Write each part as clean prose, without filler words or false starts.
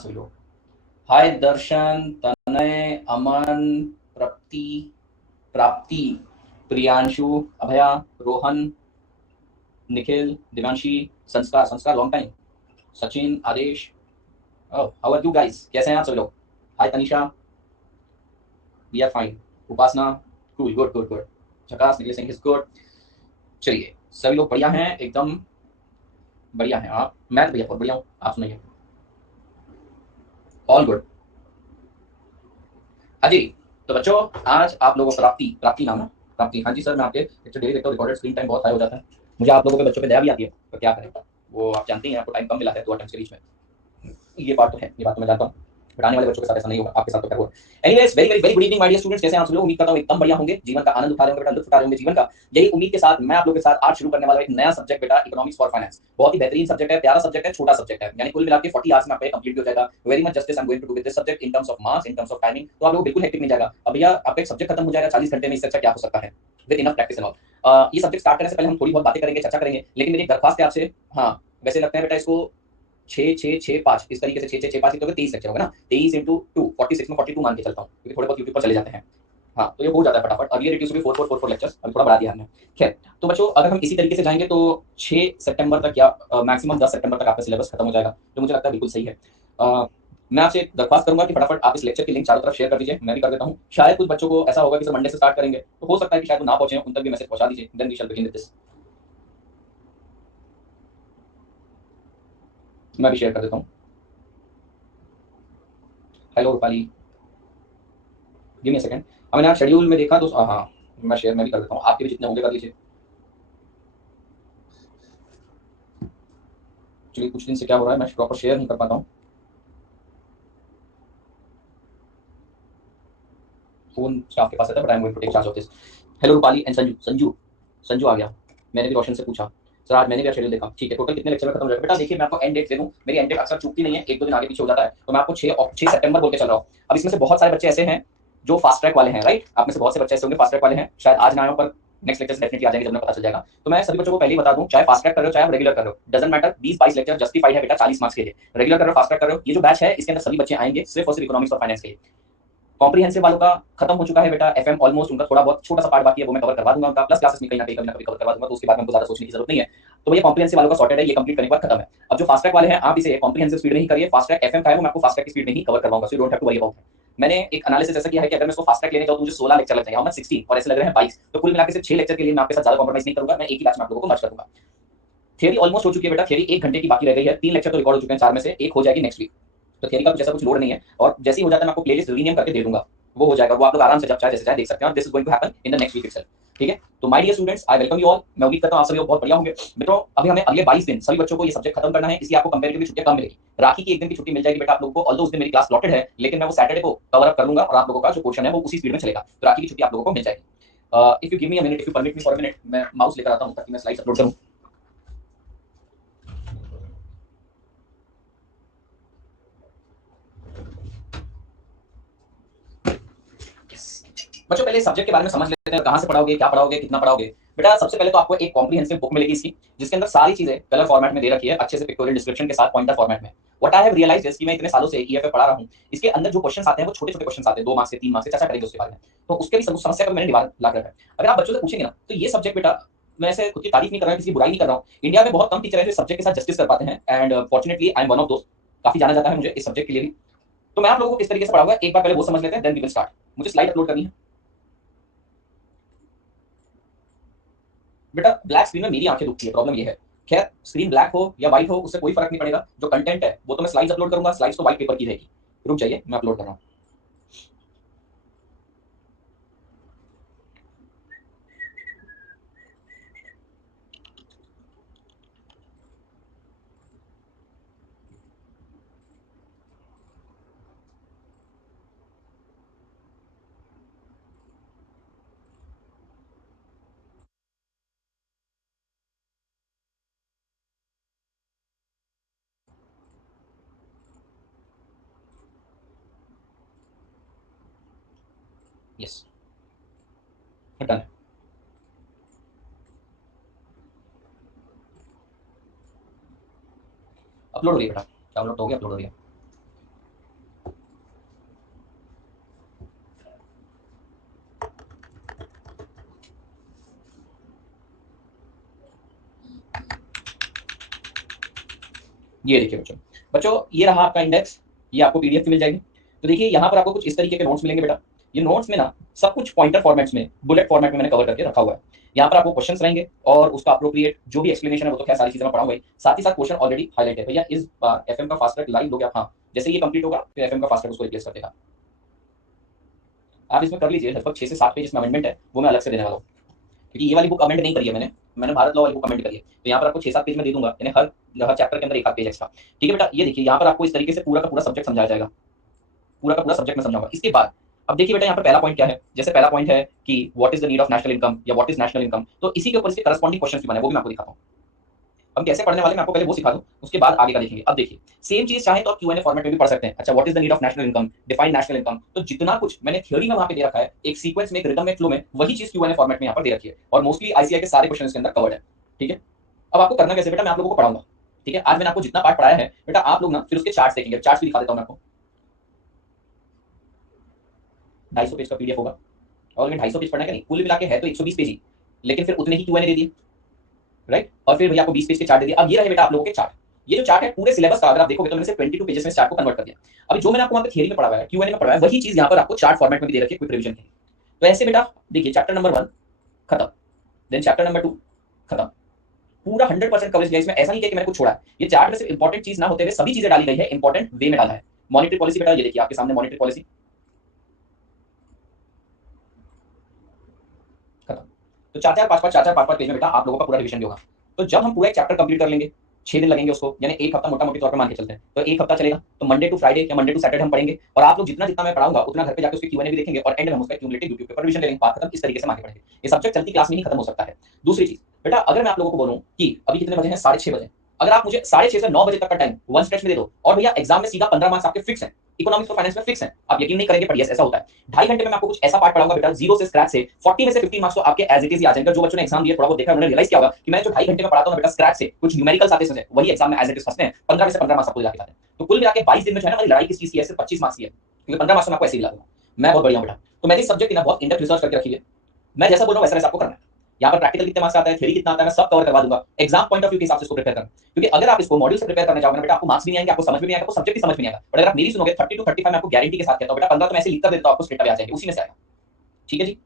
सभी लोग। हाय दर्शन, तनय, अमन, प्राप्ति, प्राप्ति, प्रियांशु, अभया, Rohan, Nikhil, Divyanshi, Sanskar, Sanskar long time, Sachin, Aadesh, how are you guys? कैसे हैं आप सभी लोग? Hi Tanisha, we are fine. Upasana, cool, good good good. झकास, निखिल सिंह इज गुड। चलिए, सभी लोग बढ़िया हैं, एकदम बढ़िया हैं। आप? मैं तो भैया बहुत बढ़िया हूँ, आप सुनाइए। All good. हाँ जी, तो बच्चों आज आप लोगों को प्राप्ति, प्राप्ति नाम है प्राप्ति। हाँ जी सर, मैं आपके लेक्चर डेली देखता हूँ, रिकॉर्डेड स्क्रीन टाइम बहुत हाई हो जाता है। मुझे आप लोगों के बच्चों पे दया भी आती है, तो क्या करें, वो आप जानते ही हैं, आपको टाइम कम मिला है 2 अटेम्प्ट्स के बीच में। ये बात तो है, ये बात तो मैं जानता हूँ। पढ़ाने वाले बच्चों के साथ ऐसा नहीं होगा, आपके साथ तो क्या होगा। Anyways, very very very good evening my dear students, कैसे हैं आप सब लोग? उम्मीद करता हूँ एकदम बढ़िया होंगे, जीवन का आनंद उठा रहे होंगे बेटा, लुत्फ उठा रहे होंगे जीवन का। यही उम्मीद के साथ मैं आप लोगों के साथ आज शुरू करने वाला एक नया सब्जेक्ट बेटा, इकोनॉमिक्स फॉर फाइनेंस। बहुत ही बेहतरीन सब्जेक्ट है, प्यारा सब्जेक्ट है, छोटा सब्जेक्ट है, यानी कुल मिला के 40 आवर्स में आपका कंप्लीट हो जाएगा। Very much justice I am going to do with this subject in terms of marks, in terms of timing. तो आप लोग बिल्कुल हेक्टिक नहीं जाएगा। अब भैया आपका एक सब्जेक्ट खत्म हो जाएगा 40 घंटे में, इससे अच्छा क्या हो सकता है, with enough practice and all. ये सब्जेक्ट स्टार्ट करने से पहले हम थोड़ी बहुत बातें करेंगे, चर्चा करेंगे, लेकिन मेरी एक दरख्वास्त है आपसे। हाँ, वैसे लगता है बेटा इसको 6 6 6 5 इस तरीके से 6 6 6 5 तो 23 लेक्चर होगा ना, 23 इंटू 2 46 में 42 मान के चलता हूँ, क्योंकि थोड़े बहुत यूट्यूब पर चले जाते हैं। हाँ, तो ये हो जाता है फटाफट। Earlier it used to be 4 4 4 4 lectures, अभी थोड़ा बढ़ा दिया हमने। खैर, तो बच्चों अगर हम इसी तरीके से जाएंगे तो 6 सितंबर तक या मैक्सिमम 10 सितंबर तक आपका सिलेबस खत्म हो जाएगा, जो मुझे लगता है बिल्कुल सही है। मैं आपसे एक दरख्वास्त करूंगा कि फटाफट आप इस लेक्चर की लिंक चारों तरफ शेयर कर दीजिए, मैं भी कर देता हूँ। शायद कुछ बच्चों को ऐसा होगा कि सर मंडे से स्टार्ट करेंगे, तो हो सकता है कि शायद वो ना पहुंचे, उन तक भी मैसेज पहुंचा दीजिए, then we shall begin with this. मैं भी शेयर कर देता हूँ। Hello Rupali, give me a second. मैंने आप शेड्यूल में देखा तो हाँ, मैं शेयर मैं भी कर देता हूँ, आपके भी जितने होंगे कर लीजिए। चलिए, कुछ दिन से क्या हो रहा है, मैं प्रॉपर शेयर नहीं कर पाता हूँ। फोन स्टाफ के पास रहता है, but I am going to take charge of this. Hello Rupali and Sanju, Sanju, Sanju आ गया। मैंने भी रोशन से पूछा, सर आज मैंने भी शेड्यूल देखा, ठीक है, टोटल कितने लेक्चर में खत्म हो जाएगा बेटा? देखिए मैं आपको एंड डेट दे दूं, मेरी एंड डेट अक्सर चूकती नहीं है, 1 2 दिन आगे पीछे हो जाता है, तो मैं आपको 6 सितंबर बोल के चल रहा हूँ। अब इसमें से बहुत सारे बच्चे ऐसे हैं जो फास्ट ट्रैक वाले हैं, राइट? आप में से बहुत से बच्चे ऐसे होंगे फास्ट ट्रैक वाले हैं, शायद आज ना आए हो, पर नेक्स्ट लेक्चर डेफिनेटली आ जाएंगे जब उन्हें पता चल जाएगा। तो मैं सभी बच्चों को पहले ही बता दूं, चाहे फास्ट ट्रैक कर रहे हो चाहे आप रेगुलर कर रहे हो, डजंट मैटर, 20 22 लेक्चर जस्टिफाइड है बेटा 40 मार्क्स के लिए। रेगुलर कर रहे हो फास्ट ट्रैक कर रहे हो, ये जो बैच है इसके अंदर सभी बच्चे आएंगे सिर्फ और सिर्फ इकोनॉमिक्स और फाइनेंस के लिए। कॉम्प्रिहेंसिव वालों का खत्म हो चुका है बेटा, एफएम ऑलमोस्ट, उनका थोड़ा बहुत छोटा सा पार्ट बाकी है, वो मैं कवर करवा दूंगा उनका, प्लस क्लासेस में कहीं ना कहीं कभी ना कभी कवर करवा दूंगा, तो उसके बाद में हमको ज्यादा सोचने की जरूरत नहीं है। तो ये कॉम्प्रिहेंसिव वालों का सॉर्टेड है, ये कंप्लीट करने के बाद खत्म है। अब जो फास्ट ट्रैक वाले हैं, आप इसे कॉम्प्रिहेंसिव स्पीड में ही करिए, फास्ट ट्रैक एफएम का है वो मैं आपको फास्ट ट्रैक की स्पीड में ही कवर करवाऊंगा, so you don't have to worry about. मैंने एक एनालिसिस ऐसा किया है कि अगर मैं इसको फास्ट ट्रैक लेने जाऊं तो मुझे 16 लेक्चर लग जाएंगे, मैं 16 और ऐसे लग रहे हैं 22, तो कुल मिलाकर सिर्फ 6 लेक्चर के लिए मैं आपके साथ ज्यादा कॉम्प्रोमाइज नहीं करूंगा, मैं एक ही बैच में आप लोगों को मर्ज कर दूंगा। थियरी ऑलमोस्ट हो चुकी है बेटा, थियरी 1 घंटे की बाकी रह गई है, 3 लेक्चर तो रिकॉर्ड हो चुके हैं, 4 में से एक हो जाएगी नेक्स्ट वीक। तो थियरी का कुछ ऐसा कुछ लोड नहीं है, और जैसे ही हो जाता है मैं आपको प्लेलिस्ट रीनेम करके दे दूंगा, वो हो जाएगा, वो आप लोग आराम से जब चाहे जैसे चाहे देख सकते हैं, और this is going to happen in the next week itself. ठीक है, तो my dear students, I welcome you all. मैं उम्मीद करता हूं आप सभी लोग बहुत बढ़िया होंगे। मित्रों, अभी हमें अगले 22 दिन सभी बच्चों को ये सब्जेक्ट खत्म करना है, इसलिए आपको कंपैरेटिवली छुट्टियां कम मिलेगी। राखी की 1 दिन की छुट्टी मिल जाएगी बेटा आप लोगों को, ऑल्दो उस दिन मेरी क्लास लॉटेड है, लेकिन मैं वो सैटरडे को कवर अप कर लूंगा और आप लोगों का जो पोर्शन है वो उसी स्पीड में चलेगा, तो राखी की छुट्टी आप लोगों को मिल जाएगी। If you give me a minute, if you permit me for a minute, मैं माउस लेकर आता हूं ताकि मैं स्लाइड्स अपलोड करूं। बच्चों पहले सब्जेक्ट के बारे में समझ लेते हैं, कहाँ से पढ़ाओगे, क्या पढ़ाओगे, कितना पढ़ाओगे। बेटा सबसे पहले तो आपको एक कॉम्प्रिहेंसिव बुक मिलेगी इसकी, जिसके अंदर सारी चीजें कलर फॉर्मेट में दे रखी है, अच्छे से पिक्टोरियल डिस्क्रिप्शन के साथ, पॉइंटर फॉर्मेट में। What I have realised is कि मैं इतने सालों से ईएफए पढ़ा रहा हूं, इसके अंदर जो क्वेश्चंस आते हैं वो छोटे छोटे क्वेश्चंस आते हैं, 2 मार्क्स के, 3 मार्क्स के, चर्चा करेंगे उसके बारे में। तो उसके भी समस्या का मैंने निवारण ला रखा है। अगर आप बच्चों से पूछेंगे ना, तो ये सब्जेक्ट बेटा, मैं ऐसे खुद की तारीफ नहीं कर रहा हूं, किसी की बुराई नहीं कर रहा हूं, इंडिया में बहुत कम टीचर हैं जो सब्जेक्ट के साथ जस्टिस कर पाते हैं, and fortunately I am one of दोस्त। काफी जाना जाता है मुझे इस सब्जेक्ट के लिए भी। तो मैं आप लोगों को किस तरीके से पढ़ाऊंगा, एक बार पहले वो समझ लेते हैं, देन वी विल स्टार्ट। मुझे स्लाइड अपलोड करनी है बेटा। ब्लैक स्क्रीन में मेरी आंखें दुखती है, प्रॉब्लम ये है। खैर, स्क्रीन ब्लैक हो या व्हाइट हो उससे कोई फर्क नहीं पड़ेगा, जो कंटेंट है वो तो मैं स्लाइड्स अपलोड करूंगा, स्लाइड्स तो व्हाइट पेपर की रहेगी। रुक जाइए, मैं अपलोड कर रहा हूँ। Yes, done. अपलोड हो रही है बेटा, डाउनलोड हो गया, अपलोड हो गया। ये देखिए बच्चों, ये रहा आपका इंडेक्स, ये आपको पीडीएफ मिल जाएगी। तो देखिए यहाँ पर आपको कुछ इस तरीके के नोट्स मिलेंगे बेटा। ये नोट्स में ना सब कुछ पॉइंटर फॉर्मेट्स में, बुलेट फॉर्मेट में मैंने कवर करके रखा हुआ है। यहाँ पर आपको क्वेश्चंस रहेंगे और उसका अप्रोप्रिएट जो भी एक्सप्लेनेशन है वो तो खैर सारी चीजें मैं पढ़ाऊंगा ही, साथ ही साथ क्वेश्चन ऑलरेडी हाईलाइट है। भैया इस बार एफएम का फास्ट ट्रैक लाइव हो गया, हाँ जैसे ये कंप्लीट होगा फिर एफएम का फास्ट ट्रैक उसको रिप्लेस कर देगा। आप इसमें कर लीजिए, लगभग 6 से 7 पेज इसमें अमेंडमेंट है, वो मैं अलग से देने वाला हूँ, क्योंकि ये वाली बुक अमेंड नहीं करी है मैंने भारत लॉ वाली बुक अमेंड करी है। तो यहाँ पर आपको 6-7 पेज में दे दूंगा, यानी हर चैप्टर के अंदर एक आध पेज एक्स्ट्रा। ठीक है बेटा, ये देखिए यहाँ पर आपको इस तरीके से पूरा का पूरा सब्जेक्ट समझाया जाएगा, पूरा का पूरा सब्जेक्ट में समझाऊंगा। इसके बाद अब देखिए बेटा यहाँ पर पहला पॉइंट क्या है, जैसे पहला पॉइंट है कि what is the need of national income या व्हाट इज नेशनल इनकम, तो इसी के ऊपर इसके करस्पॉन्डिंग क्वेश्चंस भी बने, वो भी मैं आपको दिखाता हूँ। हम कैसे पढ़ने वाले मैं आपको पहले वो सिखा दूं, उसके बाद आगे का देखेंगे। अब देखिए सेम चीज चाहे तो आप क्यूएनए फॉर्मेट में भी पढ़ सकते हैं। अच्छा, what is the need of national income, define national income, तो जितना कुछ मैंने थ्योरी में वहां पे दे रखा है एक सीक्वेंस में, एक रिदम में, फ्लो में, वही चीज क्यूएनए फॉर्मेट में यहाँ पर दे रखी है और मोस्टली आईसीआई के सारे क्वेश्चन इसके अंदर कवर्ड है। ठीक है, अब आपको करना कैसे बेटा, मैं आप लोगों को पढ़ाऊंगा। ठीक है, आज मैंने आपको जितना पार्ट पढ़ाया है बेटा, आप लोग ना फिर उसके चार्ट्स देखेंगे, चार्ट्स भी दिखा देता हूं मैं आपको। 250 पेज का पीडीएफ होगा और 250 पेज पढ़ना है नहीं, कुल मिला के है तो 120 पेज ही, लेकिन फिर उतने ही क्यूएनए दे दिए, राइट। और फिर भैया आपको 20 पेज के चार्ट दे दिए। अब ये रहे बेटा आप लोगों के चार्ट, ये जो चार्ट है पूरे सिलेबस का अगर आप देखोगे तो मैंने सिर्फ 22 पेजेस में चार्ट को कन्वर्ट कर दिया। अभी जो मैंने आपको वहां पे थ्योरी में पढ़ाया है, क्यूएनए में पढ़ाया है, वही चीज यहाँ पर आपको चार्ट फॉर्मेट में भी दे रखी है क्विक रिवीजन के लिए। तो ऐसे बेटा देखिए, चैप्टर नंबर 1 खत्म, देन चैप्टर नंबर 2 खत्म, पूरा 100% कवरेज लिया इसमें। ऐसा नहीं है कि मैंने कुछ छोड़ा है, ये चार्ट में सिर्फ इंपॉर्टेंट चीज ना होते हुए सभी चीजें डाली गई है, इंपॉर्टेंट वे में डाला है। मॉनिटरी पॉलिसी बेटा ये देखिए आपके सामने, मॉनिटरी पॉलिसी खत्म। तो 4-4 5-5 पेज में बेटा आप लोगों का पूरा रिवीजन भी होगा। तो जब हम पूरा एक चैप्टर कंप्लीट कर लेंगे, 6 दिन लगेंगे उसको, यानी एक हफ्ता मोटा मोटी तौर पर मान के चलते हैं, तो एक हफ्ता चलेगा। तो मंडे टू फ्राइडे या मंडे टू सैटरडे हम पढ़ेंगे और आप लोग जितना जितना मैं पढ़ाऊंगा उतना घर पे जाकर उसके क्यूएनए भी देखेंगे और एंड में हम उसका क्यूमुलेटिव यूट्यूब पेपर रिवीजन लेंगे। बात खत्म, इस तरीके से आगे बढ़ेंगे। ये सब्जेक्ट चलती क्लास में ही खत्म हो सकता है। दूसरी चीज बेटा, अगर मैं आप लोगों को बोलूं कि अभी कितने बजे हैं, 6:30 बजे, अगर आप मुझे 6:30 से 9 बजे तक का टाइम वन स्ट्रेच में दे दो और भैया एग्जाम में सीधा 15 मार्क्स आपके फिक्स है, इकोनॉमिक्स और फाइनेंस में फिक्स है, आप यकीन नहीं करेंगे पर यस ऐसा होता है। 2.5 घंटे में मैं आपको कुछ ऐसा पार्ट पढ़ाऊंगा बेटा, जीरो से स्क्रैच से 40 में से 15 मार्क्स तो आपके एज इट इज ही आ जाएंगे। जो बच्चों ने एग्जाम दिया थोड़ा बहुत देखा, उन्होंने रियलाइज किया होगा कि मैं जो 2.5 घंटे में पढ़ाता हूं बेटा स्क्रैच से, कुछ न्यूमेरिकल्स आते हैं वही एग्जाम में एज इट इज फंसते हैं, 15 में से 15 मार्क्स आपको दिला के आते हैं। तो कुल मिला के 22 दिन में जो है ना, हमारी लड़ाई किस चीज की है, सिर्फ 25 मार्क्स की है, क्योंकि 15 मार्क्स में आपको ऐसे ही दिला दूंगा। मैं बहुत बढ़िया बेटा, तो मैंने इस सब्जेक्ट की ना बहुत इंडेप्थ रिसर्च करके रखी है। मैं जैसा बोल रहा हूं वैसा वैसा आपको करना है। यहाँ पर प्रैक्टिकल कितने मार्क्स आता है, थ्योरी कितना आता है, मैं सब कवर करवा दूंगा एग्जाम पॉइंट ऑफ व्यू के हिसाब से इसको प्रिपेयर करना। क्योंकि अगर आप इसको मॉड्यूल से प्रिपेयर करने जाओगे बेटा, आपको मार्क्स भी नहीं आएंगे, आपको समझ में नहीं आएगा, आपको सब्जेक्ट ही समझ में नहीं आएगा। बट अगर आप मेरी सुनोगे 30 to 35 मैं आपको गारंटी के साथ कहता हूं बेटा, 15 तो मैं ऐसे लिख कर देता हूं, आपको स्ट्रेट अवे आ जाएंगे, उसी में से आएगा। ठीक है जी,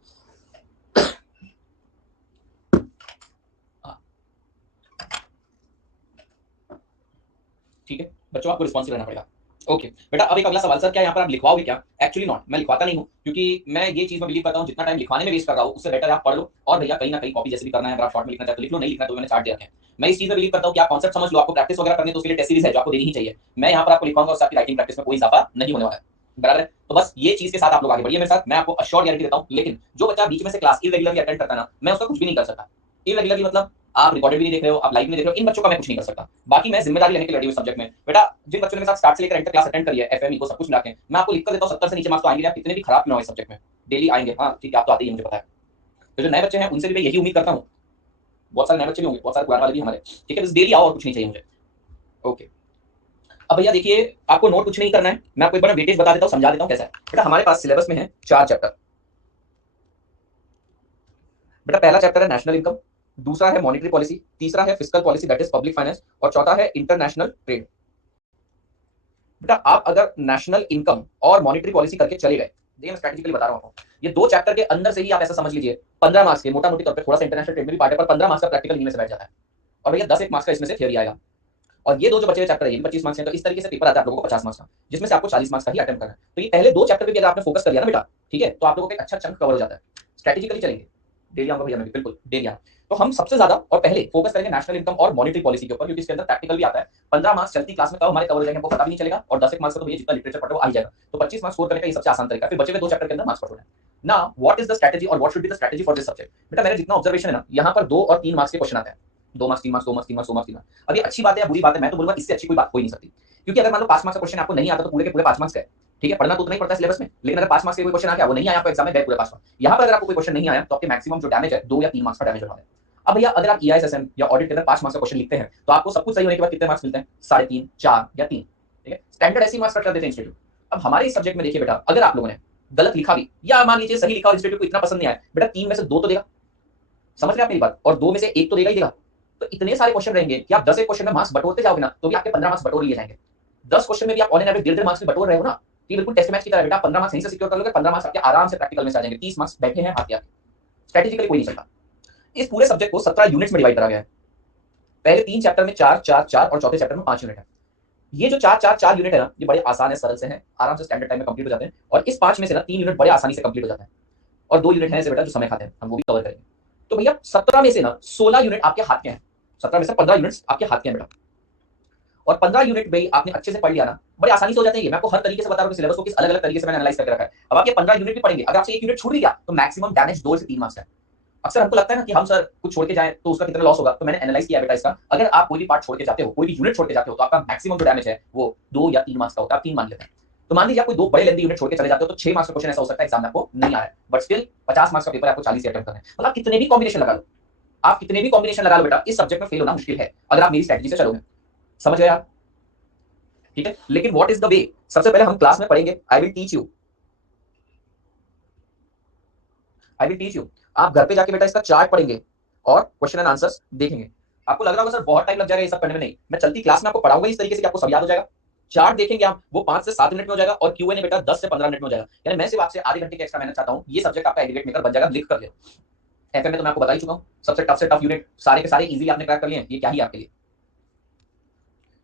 ठीक है बच्चों, आपको रिस्पॉन्सिव रहना पड़ेगा। ओके बेटा, अब एक अगला सवाल, सर क्या यहाँ पर आप लिखवाओगे क्या? एक्चुअली नॉट, मैं लिखवाता नहीं हूँ, क्योंकि मैं ये चीज में बिलीव करता हूँ जितना टाइम लिखवाने में वेस्ट कर रहा हूँ उससे बेटर आप पढ़ लो। और भैया कहीं ना कहीं कॉपी जैसे भी करना है, अगर आप शॉर्ट में लिखना चाहते हो लिख लो, नहीं लिखना तो मैंने चार्ट दे रखे हैं। मैं इस चीज में बिलीव करता हूँ कि आप कॉन्सेप्ट समझ लो, आपको प्रैक्टिस वगैरह करनी है तो उसके लिए टेस्ट सीरीज है जो आपको देनी ही चाहिए। मैं यहाँ पर आपको लिखवाऊंगा, उससे आपकी राइटिंग प्रैक्टिस में कोई इजाफा नहीं होने वाला है, बराबर है। तो बस ये चीज के साथ आप लोग आगे बढ़िए मेरे साथ, मैं आपको अश्योर गारंटी देता हूँ। लेकिन जो बच्चा बीच में से क्लास इरेगुलरली अटेंड करता है ना, मैं उसका कुछ भी नहीं कर सकता। इरेगुलरली मतलब आप रिकॉर्डेड भी नहीं देख रहे हो, आप लाइव नहीं देख रहे हो, इन बच्चों का मैं कुछ नहीं कर सकता। बाकी मैं जिम्मेदारी लेने के लिए रेडी हूं सब्जेक्ट में बेटा। जिन बच्चों ने मेरे साथ स्टार्ट से लेकर एंड तक क्लास अटेंड करी है, एफएमई को सब कुछ मिला के मैं आपको लिख कर देता हूं, 70 से नीचे मार्क्स तो आएंगे, आप कितने भी खराब क्यों ना हो इस सब्जेक्ट में, डेली आएंगे। हाँ ठीक है, आप तो आते ही, मुझे पता है। तो जो नए बच्चे हैं उनसे भी मैं यही उम्मीद करता हूँ, बहुत सारे नए बच्चे भी होंगे, बहुत सारे पुराने वाले भी हमारे। ठीक है, बस डेली आओ और कुछ नहीं चाहिए मुझे। ओके, अब भैया देखिए, आपको नोट कुछ नहीं करना है, मैं आपको एक बार वेटेज बता देता हूँ, समझा देता हूँ कैसा है बेटा। हमारे पास सिलेबस में है 4 चैप्टर बेटा। पहला चैप्टर है नेशनल इनकम, दूसरा है मॉनिटरी पॉलिसी, तीसरा है fiscal policy that is public finance, और चौथा है इंटरनेशनल ट्रेड। बेटा आप अगर नेशनल इनकम और मॉनिटरी पॉलिसी करके चले गए, देखिए मैं स्ट्रेटेजिकली बता रहा हूं आपको, ये 2 चैप्टर के अंदर से ही आप ऐसा समझ लीजिए 15 मार्क्स के मोटा मोटी तौर पे, थोड़ा सा इंटरनेशनल ट्रेड में भी पार्ट है, पर 15 मार्क्स का प्रैक्टिकल इनमें से बैठ जाता है। और भैया 10 मार्क्स का इसमें से थ्योरी आएगा। और ये 2 जो बचे हुए चैप्टर है ये 25 मार्क्स हैं। तो इस तरीके से पेपर आता है आप लोगों को 50 मार्क्स का, जिसमें से आपको 40 मार्क्स का ही अटेम्प्ट करना है। तो ये पहले 2 चैप्टर पे भी अगर आपने फोकस कर लिया ना बेटा, ठीक है, तो आप लोगों का एक अच्छा चंक कवर हो जाता है। स्ट्रेटेजिकली चलेंगे, डेली आऊंगा भैया मैं भी, बिल्कुल डेली आऊंगा। तो हम सबसे ज्यादा और पहले फोकस करेंगे नेशनल इनकम और मॉनिटरी पॉलिसी के ऊपर, क्योंकि इसके अंदर प्रैक्टिकल भी आता है। 15 मार्क्स चलती क्लास में कब हमारे कवर हो जाएंगे हमको पता भी नहीं चलेगा, और 10 मार्क्स का तो भैया जितना लिटरेचर पढ़ो आ ही जाएगा। तो 25 मार्क्स स्कोर करने का ये सबसे आसान तरीका है। फिर बचे हुए 2 चैप्टर के अंदर मार्क्स पढ़ो ना। व्हाट इज द स्ट्रेटजी और what should be the strategy for this subject? बेटा मेरा जितना ऑब्जर्वेशन है ना, यहाँ पर 2 और 3 मार्क्स के क्वेश्चन आते हैं, 2 marks 3 marks 2 marks 3 marks 2 marks 3 marks. अब ये अच्छी बात है या बुरी बात है, मैं तो बोलूंगा इससे अच्छी कोई बात हो ही नहीं सकती। क्योंकि अगर मान लो 5 मार्क्स का क्वेश्चन आपको नहीं आता तो पूरे के पूरे 5 मार्क्स का है, ठीक है, पढ़ना तो उतना ही पड़ता है सिलेबस में। लेकिन अगर 5 मार्क्स के कोई क्वेश्चन आ गया, वो नहीं आया आपको एग्जाम में, गए पूरे 5 मार्क्स। यहाँ पर अगर आपको कोई क्वेश्चन नहीं आया तो आपके मैक्सिमम जो डैमेज है 2 या 3 मार्क्स का डैमेज होता है। अब भैया अगर आप ईआईएसएम या ऑडिट के अंदर 5 मार्क्स का क्वेश्चन लिखते हैं तो आपको सब कुछ सही होने के बाद कितने मार्क्स मिलते हैं? 3.5, 4 या 3। ठीक है, स्टैंडर्ड ऐसी मार्क्स कर देते हैं इंस्टीट्यूट। अब हमारे इस सब्जेक्ट में देखिए बेटा, अगर आप लोगों ने गलत लिखा भी या मान लीजिए सही लिखा और इंस्टीट्यूट को इतना पसंद नहीं आया बेटा, 3 में से 2 तो देगा, समझ रहे आप मेरी बात, और 2 में से 1 तो देगा ही देगा। तो तो इतने सारे क्वेश्चन रहेंगे कि आप 10 एक क्वेश्चन में मार्क्स बटोरते जाओगे ना तो भी आपके 15 मार्क्स बटोर लिए जाएंगे। 10 क्वेश्चन में भी आप ऑन एन एवरेज 1.5 मार्क्स बटोर रहे हो ना, ये बिल्कुल टेस्ट मैच की तरह बेटा। 15 मार्क्स यहीं से सिक्योर कर लोगे, 15 मार्क्स आपके आराम से प्रैक्टिकल में से आ जाएंगे। 30 मार्क्स बैठे हैं आपके आगे, स्ट्रेटेजिकली कोई नहीं चलता। इस पूरे सब्जेक्ट को 17 यूनिट्स में डिवाइड करा गया है। पहले 3 चैप्टर में 4 4 4 और चौथे चैप्टर में 5 यूनिट है। ये जो 4 4 4 यूनिट है ना, ये बड़े आसान है, सरल से हैं, आराम से स्टैंडर्ड टाइम में कंप्लीट हो जाते हैं। और इस 5 में से ना 3 यूनिट बड़े आसानी से कंप्लीट हो जाते हैं और 2 यूनिट हैं ऐसे बेटा जो समय खाते हैं, हम वो भी कवर करेंगे। तो भैया 17 में से ना 16 यूनिट आपके हाथ के हैं, 17 में से 15 यूनिट्स आपके हाथ के हैं बेटा। और 15 यूनिट भाई आपने अच्छे से पढ़ लिया ना, बड़े आसानी से हो जाते हैं। मैं आपको हर तरीके से बता रहा हूँ कि सिलेबस को किस अलग अलग तरीके से मैंने एनालाइज करके रखा है। अब आप ये 15 यूनिट भी पढ़ेंगे, अगर आपसे एक यूनिट छूट भी गया तो मैक्सिमम डैमेज 2 से 3 मार्क्स है। अक्सर हमको लगता है ना कि हम सर कुछ छोड़ के जाएं तो उसका कितना लॉस होगा, तो मैंने एनालाइज किया बेटा इसका। अगर आप कोई भी पार्ट छोड़ के जाते हो, कोई भी यूनिट छोड़ के जाते हो, तो आपका मैक्सिमम जो डैमेज है वो 2 या 3 मार्क्स का होता है। आप 3 मान लेते हैं। तो मान लीजिए आप कोई 2 बड़े लेंथी यूनिट छोड़ के चले जाते हो तो 6 मार्क्स का क्वेश्चन ऐसा हो सकता है एग्जाम में आपको नहीं आ रहा है, बट स्टिल 50 मार्क्स का पेपर आपको 40 अटेम्प्ट करना है। मतलब आप कितने भी कॉम्बिनेशन लगा लो, आप कितने भी कॉम्बिनेशन लगा लो बेटा, इस सब्जेक्ट में फेल होना मुश्किल है अगर आप मेरी स्ट्रेटजी से चलोगे। समझ गए आप? ठीक है, लेकिन व्हाट इज द वे? सबसे पहले हम क्लास में पढ़ेंगे। I will teach you, I will teach you. आप घर पे जाके बेटा इसका चार्ट पढ़ेंगे और क्वेश्चन एंड आंसर्स देखेंगे। आपको लग रहा होगा सर बहुत टाइम लग जाएगा ये सब करने में, नहीं, मैं चलती क्लास में आपको पढ़ाऊंगा इस तरीके से कि आपको सब याद हो जाएगा। चार्ट देखेंगे आप, वो 5 से 7 मिनट में हो जाएगा और क्यूएनए बेटा 10 से 15 मिनट में हो जाएगा। यानी मैं सिर्फ आपसे आधे घंटे के एक्स्ट्रा मेहनत चाहता हूं, ये सब्जेक्ट आपका एग्रीगेट मेकर बन जाएगा, लिख कर ले। एफएम में तो मैं आपको बता ही चुका हूं, सबसे टफ से टफ यूनिट सारे के सारे इजीली आपने क्रैक कर लिए हैं, ये क्या ही आपके लिए।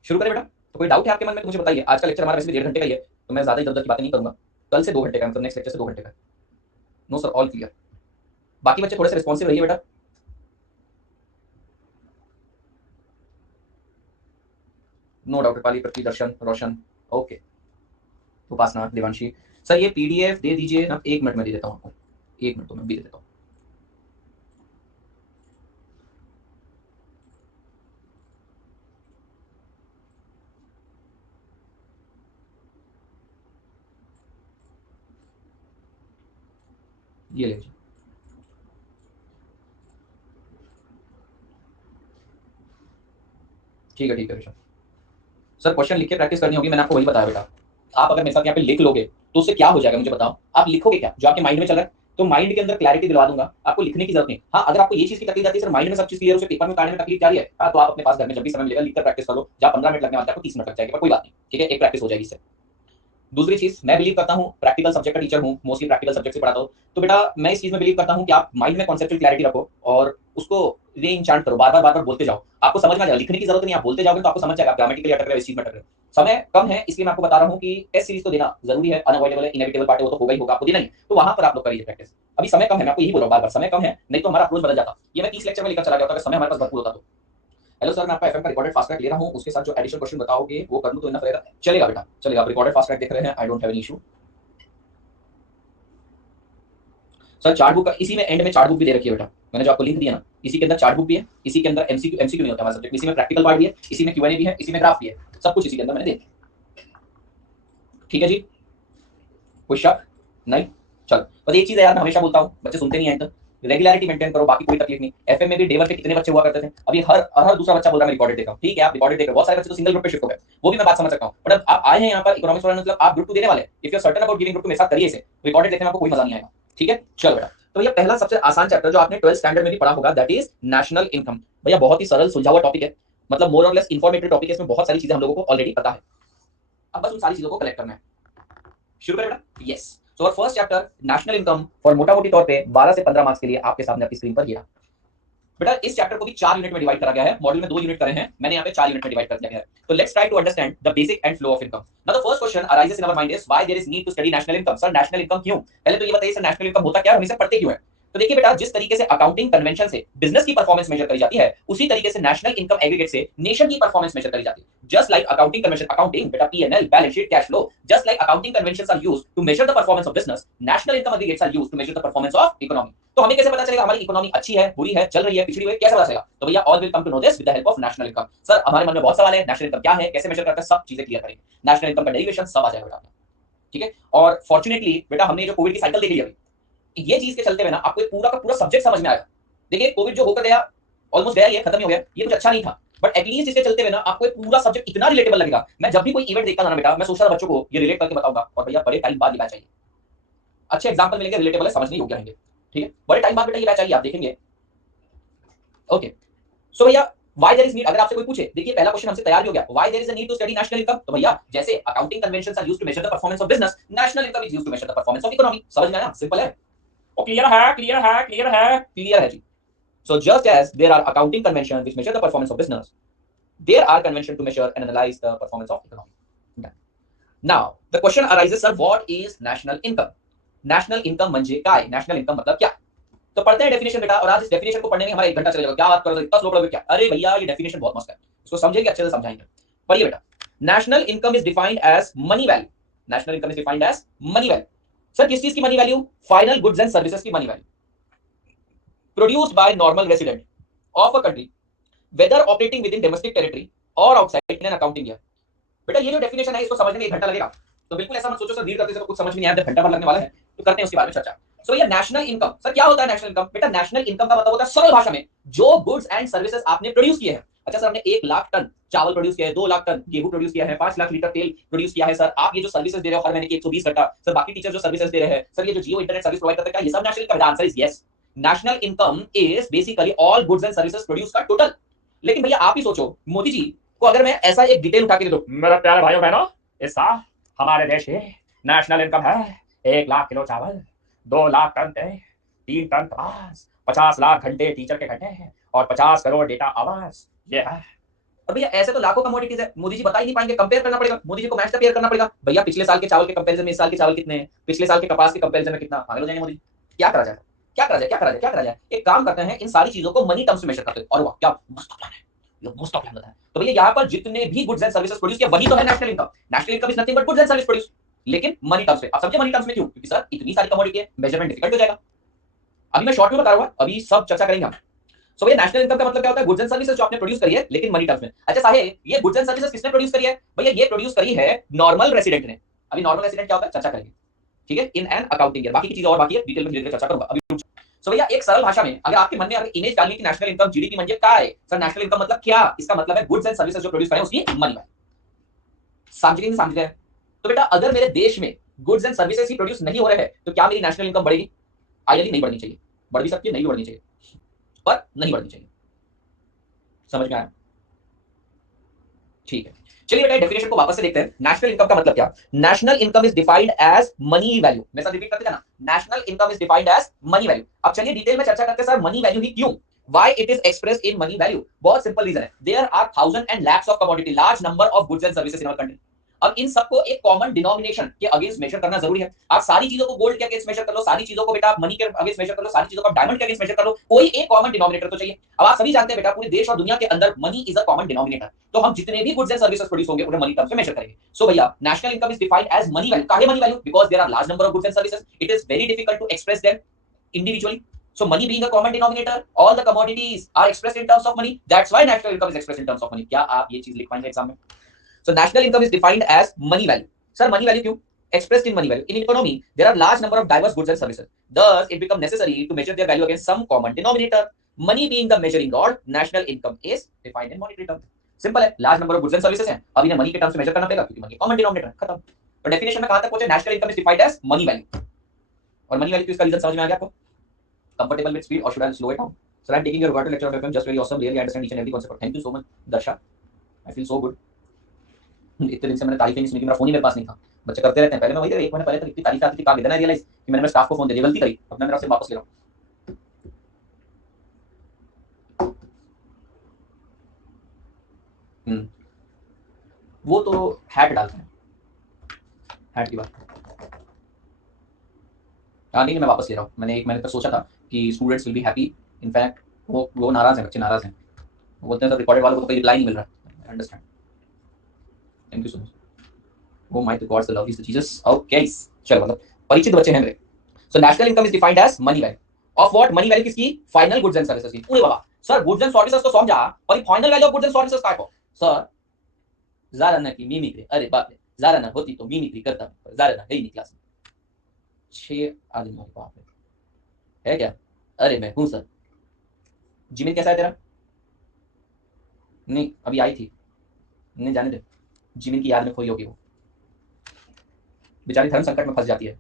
शुरू करें बेटा? तो कोई डाउट है आपके मन में तो मुझे बताइए। आज का लेक्चर हमारा वैसे 1.5 घंटे का ही है, तो मैं ज्यादा इधर उधर की बातें नहीं करूंगा। कल से 2 घंटे का, मतलब नेक्स्ट लेक्चर से 2 घंटे का। No sir, all clear. बाकी बच्चे थोड़े से रिस्पॉन्सिव रहिए बेटा। No doubt, Rupali, Prithvi, Darshan, Roshan, okay, Upasana, Devanshi. Sir ये पीडीएफ दे दीजिए ना, 1 मिनट में दे देता हूँ आपको, 1 मिनट तो मैं भी दे देता हूँ। ये लीजिए। ठीक है ठीक है ऋषभ। सर क्वेश्चन लिख के प्रैक्टिस करनी होगी, मैंने आपको वही बताया बेटा। आप अगर मेरे साथ यहाँ पे लिख लोगे तो उससे क्या हो जाएगा मुझे बताओ। आप लिखोगे क्या जो आपके माइंड में चल रहा है, तो माइंड के अंदर क्लैरिटी दिलवा दूंगा, आपको लिखने की जरूरत नहीं। हाँ, अगर आपको ये चीज की तकलीफ आती है सर माइंड में सब चीज क्लियर, उसे पेपर में उतारने में तकलीफ जा रही है, हाँ, तो आप अपने पास घर में जब भी समय मिलेगा लिखकर प्रैक्टिस कर लो। जहाँ 15 मिनट लगने वाला है आपको 30 मिनट लग जाएगा, पर कोई बात नहीं, ठीक है, एक प्रैक्टिस हो जाएगी इससे। दूसरी चीज, मैं बिलीव करता हूँ, प्रैक्टिकल सब्जेक्ट का टीचर हूँ, मोस्टली प्रैक्टिकल सब्जेक्ट से पढ़ाता हूँ, तो बेटा मैं इस चीज में बिलीव करता हूँ कि आप माइंड में कॉन्सेप्चुअल क्लैरिटी रखो और उसको री इंचांट करो, बार बार बोलते जाओ, आपको समझ में आ जाएगा। लिखने की जरूरत नहीं, आप बोलते जाओगे तो आपको समझ जाएगा ग्रामेटिकली अटक रहे हो, इस चीज में अटक रहे हो। समय कम है इसलिए मैं आपको बता रहा हूँ कि टेस्ट सीरीज तो देना जरूरी है, अनअवॉइडेबल है, इनएविटेबल पार्ट है, वो तो होगा ही होगा, आपको देना ही। तो वहां पर आप लोग करिए प्रैक्टिस। अभी समय कम है, मैं आपको यही बोल रहा हूँ बार बार, समय कम है, नहीं तो हमारा अप्रोच बदल जाता। ये मैं 30 लेक्चर में लेकर चला गया था अगर समय हमारे पास भरपूर होता तो। हेलो सर, मैं आपका एफएम का रिकॉर्डेड फास्ट ट्रैक ले रहा हूँ, उसके साथ जो एडिशनल क्वेश्चन बताओगे वो कर लूँ तो इनफ रहेगा? चलेगा बेटा, चलेगा। आप रिकॉर्डेड फास्ट ट्रैक देख रहे हैं, I don't have any issue. Sir chart book का इसी में एंड में चार्ट बुक भी दे रखी है बेटा, मैंने जो आपको लिंक दिया ना, इसी के अंदर चार्ट बुक भी है, इसी के अंदर एमसीक्यू एमसीक्यू नहीं होता हमारा सब्जेक्ट, इसी में प्रैक्टिकल पार्ट भी है, इसी में क्यूएनए भी है, इसी में ग्राफ भी है, सब कुछ इसी के अंदर मैंने दे दिया। ठीक है जी, कोई शक नहीं? चल, बस एक चीज है यार, मैं हमेशा बोलता हूँ, बच्चे सुनते नहीं है तो रेगुलरिटी मेंटेन करो, बाकी कोई तकलीफ नहीं। एफएम में भी डे 1 पे कितने बच्चे हुआ करते थे, अभी हर दूसरा बच्चा बोल रहा है मैं रिकॉर्डेड देखा हूँ। ठीक है, आप रिकॉर्डेड देख रहे हो, बहुत सारे बच्चे तो सिंगल ग्रुप पे शिफ्ट हो गए, वो भी मैं बात समझ सकता हूँ, बट अब आप आए हैं यहाँ पर इकोनॉमिक्स पढ़ने, मतलब आप ग्रुप 2 देने वाले, if you are certain about giving group 2 मेरे साथ करिए इसे, रिकॉर्डेड देखने में आपको कोई मजा नहीं आएगा। ठीक है, चलो बेटा। तो ये पहला सबसे आसान चैप्टर जो आपने 12th स्टैंडर्ड में भी पढ़ा होगा, दैट इज नेशनल इनकम। भैया बहुत ही सरल सुलझा हुआ टॉपिक है, मतलब मोर और लेस इन्फॉर्मेटिव टॉपिक है, इसमें बहुत सारी चीजें हम लोगों को ऑलरेडी पता है, अब बस उन सारी चीजों को कलेक्ट करना है। शुरू करें बेटा? यस। सो और first chapter national income for मोटा मोटी तौर पे 12 से 15 मार्क्स के लिए आपके सामने आपकी स्क्रीन पर ये रहा। बेटा इस चैप्टर को भी 4 यूनिट में डिवाइड करा गया है, मॉड्यूल में 2 यूनिट करे हैं, मैंने यहाँ पे 4 यूनिट में डिवाइड कर दिया है। तो let's try to understand the basic and flow of income. Now the first question arises in our mind is why there is need to study national income. Sir national income क्यों? पहले तो ये बताइए sir national income होता क्या है, हम इसे पढ़ते क्यों है? तो देखिए बेटा, जिस तरीके से अकाउंटिंग कन्वेंशन से बिजनेस की परफॉर्मेंस मेजर करी जाती है, उसी तरीके से नेशनल इनकम एग्रीगेट से नेशन की परफॉर्मेंस मेजर करी जाती है। Just like accounting convention, accounting बेटा P&L, balance sheet, cash flow, just like accounting conventions are used to measure the performance of business, national income aggregates are used to measure the performance of economy. तो हमें कैसे पता चलेगा हमारी economy अच्छी है, बुरी है, चल रही है, पिछड़ी हुई है, कैसे पता चलेगा? तो भैया all will come to know this with the help of national income. Sir हमारे मन में बहुत सवाल है, नेशनल इनकम क्या है, कैसे मेजर करता है, सब चीजें क्लियर करेंगे। नेशनल इनकम का डेरिवेशन सब आ जाएगा बेटा, ठीक है। और फॉर्चुनेटली बेटा हमने जो कोविड की साइकिल देख ली अभी, ये चीज के चलते हुए ना आपको पूरा का पूरा सब्जेक्ट समझ में आएगा। देखिए कोविड जो होकर गया, ऑलमोस्ट गया, ये खत्म ही हो गया, ये कुछ अच्छा नहीं था, बट एटलीस्ट इसके चलते हुए ना आपको पूरा सब्जेक्ट इतना रिलेटेबल लगेगा। मैं जब भी कोई इवेंट देखता था ना बेटा, मैं सोचता था बच्चों को ये रिलेट करके बताऊंगा, और भैया बड़े टाइम बाद ये बैच चाहिए, अच्छे एग्जांपल मिलेंगे, रिलेटेबल है, समझने योग्य रहेंगे, ठीक है, बड़े टाइम बाद बेटा ये बैच चाहिए, आप देखेंगे। ओके, सो भैया व्हाई देयर इज नीड, अगर आपसे कोई पूछे, देखिए पहला क्वेश्चन हमसे तैयार भी हो गया, why there is a need to study national income, तो भैया जैसे accounting conventions are used to measure the performance of business, national income is used to measure the performance of economy. समझ में आया? सिंपल है। और क्लियर है, clear है, क्लियर है, क्लियर है जी। So just as there are accounting convention which measure the performance of business, there are convention to measure and analyse the performance of economy. Now the question arises, sir what is national income? National income म्हणजे काय? National income मतलब क्या? तो पढ़ते हैं definition बेटा, और आज इस डेफिनेशन को पढ़ने में हमारा 1 घंटा चलेगा। क्या बात कर रहे हो, इतना स्लो पढ़ोगे क्या? अरे भैया ये डेफिनेशन बहुत मस्त है, इसको समझेंगे अच्छे से समझाएंगे। पढ़िए बेटा, national income is defined as money value. National income is defined as money value. Sir किस चीज की money value? Final goods and services की money value produced by normal resident of a country whether operating with in domestic territory और outside in an accounting year. बेटा ये जो definition है इसको समझने में 1 घंटा लगेगा, तो बिल्कुल ऐसा मत सोचो सर रीड करते समय कुछ समझ में नहीं आया, 1 घंटा भर लगने वाला है, तो करते हैं उसके बारे में चर्चा। सो ये नेशनल इनकम, सर क्या होता है नेशनल इनकम? बेटा नेशनल इनकम का मतलब होता है सरल भाषा में जो गुड्स एंड सर्विसेज आपने प्रोड्यूस किए हैं। अच्छा सर हमने 1 लाख टन चावल प्रोड्यूस किया है, 2 लाख टन गेहूं प्रोड्यूस किया है, 5 लाख लीटर तेल प्रोड्यूस किया है, सर आप ये जो सर्विसेज दे रहे हो हर महीने की 120 घंटा, सर बाकी टीचर जो सर्विसेज दे रहे हैं, सर ये जो जियो इंटरनेट सर्विस प्रोवाइड करते हैं, क्या ये सब national income? The answer is yes. National income is basically all goods and services produce का टोटल। लेकिन भैया आप ही सोचो, मोदी जी को अगर मैं ऐसा एक डिटेल उठा के दे दूं, मेरा प्यारे भाइयों बहनों, इस साल हमारे देश की नेशनल इनकम है 1 लाख किलो चावल, 2 लाख टन तेल, 3 टन कपास, 50 लाख घंटे टीचर के घंटे और 50 करोड़ डेटा आवर्स, ये है। और भैया ऐसे तो लाखों कमोडिटीज है, मोदी जी बता ही नहीं पाएंगे, कंपेयर करना पड़ेगा, मोदी जी को मैच कंपेयर करना पड़ेगा। भैया पिछले साल के चावल के कंपैरिजन में इस साल के चावल कितने हैं, पिछले साल के कपास के कंपैरिजन में कितना, पागल हो जाएंगे मोदी। क्या करा जाए, क्या करा जाए, क्या करा जाए, क्या करा जाए? एक काम करते हैं, इन सारी चीजों को मनी टर्म्स में मेजर करते हैं। और वाह क्या मस्त प्लान है, ये मस्त प्लान बताया। तो भैया यहाँ पर जितने भी गुड्स एंड सर्विसेज प्रोड्यूस किया वही तो है national income. National income is nothing but goods and service produce, लेकिन मनी टर्म्स में। आप समझे मनी टर्म्स में क्यों? क्योंकि सर इतनी सारी कमोडिटी है, मेजरमेंट डिफिकल्ट हो जाएगा। अभी मैं शॉर्ट में बता रहा हूँ, अभी सब चर्चा करेंगे हम। सो ये नेशनल इनकम का मतलब क्या होता है? गुड्स एंड सर्विसेज जो आपने प्रोड्यूस करी है लेकिन मनी टर्म्स में। अच्छा साहेब ये गुड्स एंड सर्विसेज किसने प्रोड्यूस करी है? भैया ये प्रोड्यूस करी है नॉर्मल रेसिडेंट ने। अभी नॉर्मल रेसिडेंट क्या होता है चर्चा करेंगे, ठीक है, इन एन अकाउंटिंग ईयर। बाकी की चीजें और बाकी है, डिटेल में धीरे-धीरे चर्चा करूंगा। अभी सो भैया एक सरल भाषा में अगर आपके मन में अगर इमेज डालनी कि नेशनल इनकम जीडीपी म्हणजे काय, सर नेशनल इनकम मतलब क्या? इसका मतलब है गुड्स एंड सर्विसेज जो प्रोड्यूस करें उसकी मनी वैल्यू। समझ नहीं समझ रहे? तो बेटा अगर मेरे देश में goods and services he produce नहीं हो रहे हैं तो क्या मेरी नेशनल इनकम बढ़ेगी? आइडियली नहीं बढ़नी चाहिए, बढ़ भी सकती है, नहीं भी बढ़नी चाहिए, पर नहीं बढ़नी चाहिए। समझ में आया? ठीक है, चलिए बेटा डेफिनेशन को वापस से देखते हैं। नेशनल इनकम का मतलब क्या? National income is defined as money value. मैं सर रिपीट करते जाना, national income is defined as money value. अब चलिए डिटेल में चर्चा करते हैं सर मनी वैल्यू ही क्यों, why it is expressed in money value. बहुत सिंपल रीजन है, there are thousand and lakhs of commodity, large number of goods and services in our country. अब इन सबको एक कॉमन डिनोमिनेशन के अगेंस्ट मेजर करना जरूरी है। आप सारी चीजों को गोल्ड के अगेंस्ट मेजर कर लो, सारी चीजों को बेटा आप मनी के अगेंस्ट मेजर कर लो, सारी चीजों को आप डायमंड के अगेंस्ट मेजर कर लो, कोई एक कॉमन डिनोमिनेटर तो चाहिए। अब आप सभी जानते हैं बेटा पूरे देश और दुनिया के अंदर money is a common denominator, तो हम जितने भी गुड्स एंड सर्विसेज प्रोड्यूस होंगे उन्हें मनी टर्म्स में मेजर करेंगे। सो भैया national income is defined as money value. काहे money value? Because there are large number of goods and services, it is very difficult to express them individually. So money being a common denominator, all the commodities are expressed in terms of money. That's why national income is expressed in terms of money. क्या आप ये चीज लिख पाएंगे exam में? So national income is defined as money value. Sir, money value क्यों? Expressed in money value. In economy, there are large number of diverse goods and services. Thus, it becomes necessary to measure their value against some common denominator. Money being the measuring rod, national income is defined in monetary terms. Simple है, large number of goods and services हैं, अब इन्हें money के terms में major करना पड़ेगा क्योंकि money common denominator है, खत्म। तो डेफिनेशन में कहां तक पहुंचे? National income is defined as money value. और मनी वैल्यू इसका रीजन समझ में आ गया आपको? Comfortable with speed or should I slow it down? Sir, I'm taking your virtual lecture of FM, just very awesome. Really understand each and every concept. Thank you so much, Darsha. I feel so good. इतने दिन से मैंने तारीफें नहीं सुनी, मेरा phone ही मेरे पास नहीं था। बच्चे करते रहते हैं, पहले मैं वही 1 महीने पहले तक इतनी तारीफ आती थी, कहा देना रियलाइज कि मैंने मेरे स्टाफ को फोन दे दिया, गलती करी, अब मैं मेरा से वापस ले रहा हूँ। वो तो हैट डालते हैं, हैट की बात। हाँ नहीं मैं वापस ले रहा हूँ, मैंने 1 महीने तक सोचा था कि students will be happy, in fact वो नाराज हैं, बच्चे नाराज हैं, वो बोलते हैं सर रिकॉर्डेड वालों को तो कोई रिप्लाई नहीं मिल रहा है। Understand, thank you so much. Oh my God the love is the Jesus. Okay चलो, मतलब परिचित बच्चे हैं मेरे। So national income is defined as money value of what? Money value किसकी? फाइनल गुड्स एंड सर्विसेज की। पूरे बाबा सर गुड्स एंड सर्विसेज तो समझा, और ये final value of goods and services काय को? सर ज़ारा ना की मिमिक्री, अरे बाप रे, ज़ारा ना होती तो मिमिक्री करता, ज़ारा ना है ही नहीं क्लास में। 6 आदमी हो, बाप रे, है क्या? अरे मैं हूँ सर। जिमिन कैसा है तेरा? नहीं अभी आई थी, नहीं जाने दे, जिमिन की याद में खोई होगी वो, बेचारी धर्म संकट में फंस जाती है।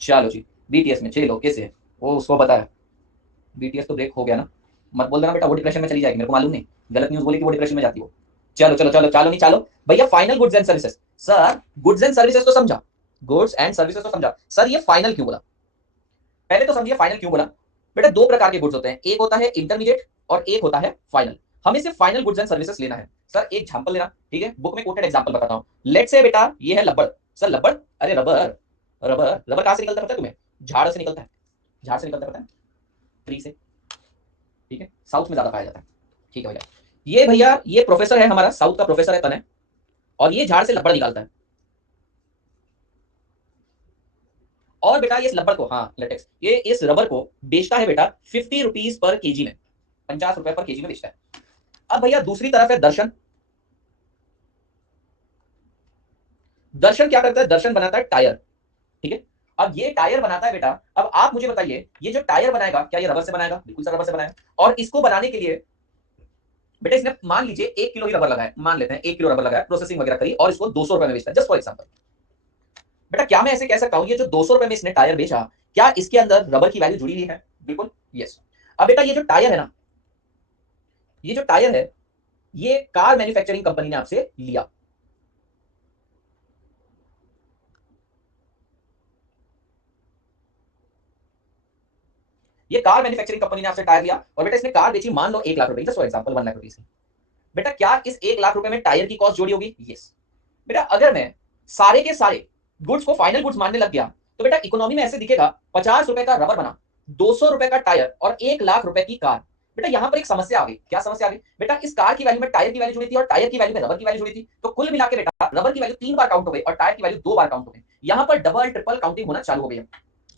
चलो जी, बीटीएस में 6 लोग कैसे हैं वो उसको पता है, बीटीएस तो ब्रेक हो गया ना, मत बोल देना बेटा वो डिप्रेशन में चली जाएगी, मेरे को मालूम नहीं, गलत न्यूज बोली कि वो डिप्रेशन में जाती हो। चलो चलो चलो चलो, नहीं चलो भैया, final goods and services. Sir goods and services तो समझा, गुड्स एंड सर्विसेज तो समझा, सर ये फाइनल क्यों बोला? पहले तो समझिए फाइनल क्यों बोला। बेटा दो प्रकार के गुड्स होते हैं, एक होता है इंटरमीडिएट और एक होता है फाइनल। हमें सिर्फ फाइनल गुड्स एंड सर्विसेज लेना है। सर एक एग्जांपल लेना, ठीक है, बुक में कोटेड एग्जांपल बताता हूं। लेट से बेटा ये है रबड़। सर रबड़, अरे रबर, रबर रबर कहां से निकलता है पता है तुम्हें? झाड़ से निकलता है। झाड़ से निकलता है पता है? ट्री से, ठीक है, साउथ में ज्यादा पाया जाता है। ठीक है भैया, ये भैया ये प्रोफेसर है हमारा, साउथ का प्रोफेसर है तने, और ये झाड़ से रबड़ निकालता है। और बेटा ये रबर को, हाँ लेटेक्स, ये इस रबर को बेचता है बेटा 50 रुपीज पर केजी में, 50 रुपए पर केजी में बेचता है। अब भैया दूसरी तरफ है दर्शन। दर्शन क्या करता है? दर्शन बनाता है टायर, ठीक है। अब ये टायर बनाता है बेटा, अब आप मुझे बताइए ये जो टायर बनाएगा क्या ये रबर से बनाएगा? बिल्कुल सर रबर से बनाएगा। और इसको बनाने के लिए बेटा इसने मान लीजिए 1 किलो ही रबर लगाया, मान लेते हैं 1 किलो रबर लगाया, प्रोसेसिंग वगैरह करी और इसको 200 रुपए में बेचता है, जस्ट फॉर एग्जांपल। बेटा क्या मैं ऐसे कह सकता हूं ये जो 200 रुपए में इसने टायर बेचा, क्या इसके अंदर रबर की वैल्यू जुड़ी हुई है? बिल्कुल यस। अब बेटा ये जो टायर है ना, ये जो टायर है ये कार मैन्युफैक्चरिंग कंपनी ने आपसे लिया। ये कार मैन्युफैक्चरिंग कंपनी ने आपसे टायर लिया और बेटा इसने कार बेची मान लो 1 लाख रुपए, जस्ट फॉर एग्जांपल 1 लाख रुपए की। बेटा क्या इस 1 लाख रुपए में टायर की कॉस्ट जोड़ी होगी? यस। बेटा अगर मैं सारे के सारे गुड्स को फाइनल गुड्स मानने लग गया तो बेटा इकोनॉमी में ऐसे दिखेगा 50 रुपए का रबर बना, 200 रुपए का टायर और 1 लाख रुपए की कार। बेटा यहां पर एक समस्या आ गई। क्या समस्या आ गई? बेटा इस कार की वैल्यू में टायर की वैल्यू जुड़ी थी और टायर की वैल्यू में रबर की वैल्यू जुड़ी थी, तो कुल मिलाकर बेटा रबर की वैल्यू 3 बार काउंट हो गई और टायर की वैल्यू 2 बार काउंट हो गई। यहां पर डबल ट्रिपल काउंटिंग होना चालू हो गई।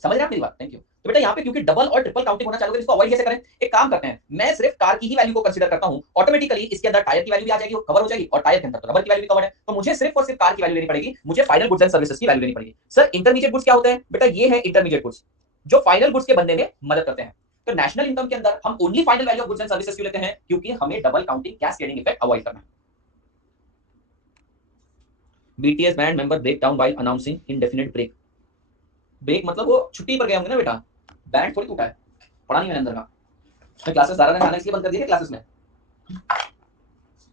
समझ रहे हैं आप मेरी बात? Thank you. तो बेटा यहाँ पे क्योंकि डबल और ट्रिपल काउंटिंग होना चालू है, इसको अवॉइड कैसे करें? एक काम करते हैं, मैं सिर्फ कार की ही वैल्यू को कंसीडर करता हूं, ऑटोमेटिकली इसके अंदर टायर की वैल्यू भी आ जाएगी, कवर हो जाएगी, और टायर के अंदर तो रबर की वैल्यू भी कवर है, तो मुझे सिर्फ और सिर्फ कार की वैल्यू लेनी पड़ेगी, मुझे फाइनल गुड्स एंड सर्विसेज की वैल्यू लेनी पड़ेगी। सर इंटरमीडिएट गुड्स क्या होते हैं? बेटा ये है इंटरमीडिएट गुड्स जो फाइनल गुड्स के बनने में मदद करते हैं। तो नेशनल इनकम के अंदर हम only final value of goods and services क्यों लेते हैं? क्योंकि हमें double counting cascading effect avoid करना है। BTS band member break down while announcing indefinite break. Break मतलब वो छुट्टी पर गए होंगे ना बेटा, बैंड थोड़ी टूटा है, पढ़ा नहीं मैंने अंदर का। मैं क्लासेस दारा ने आना इसलिए बंद कर दिया क्लासेस में।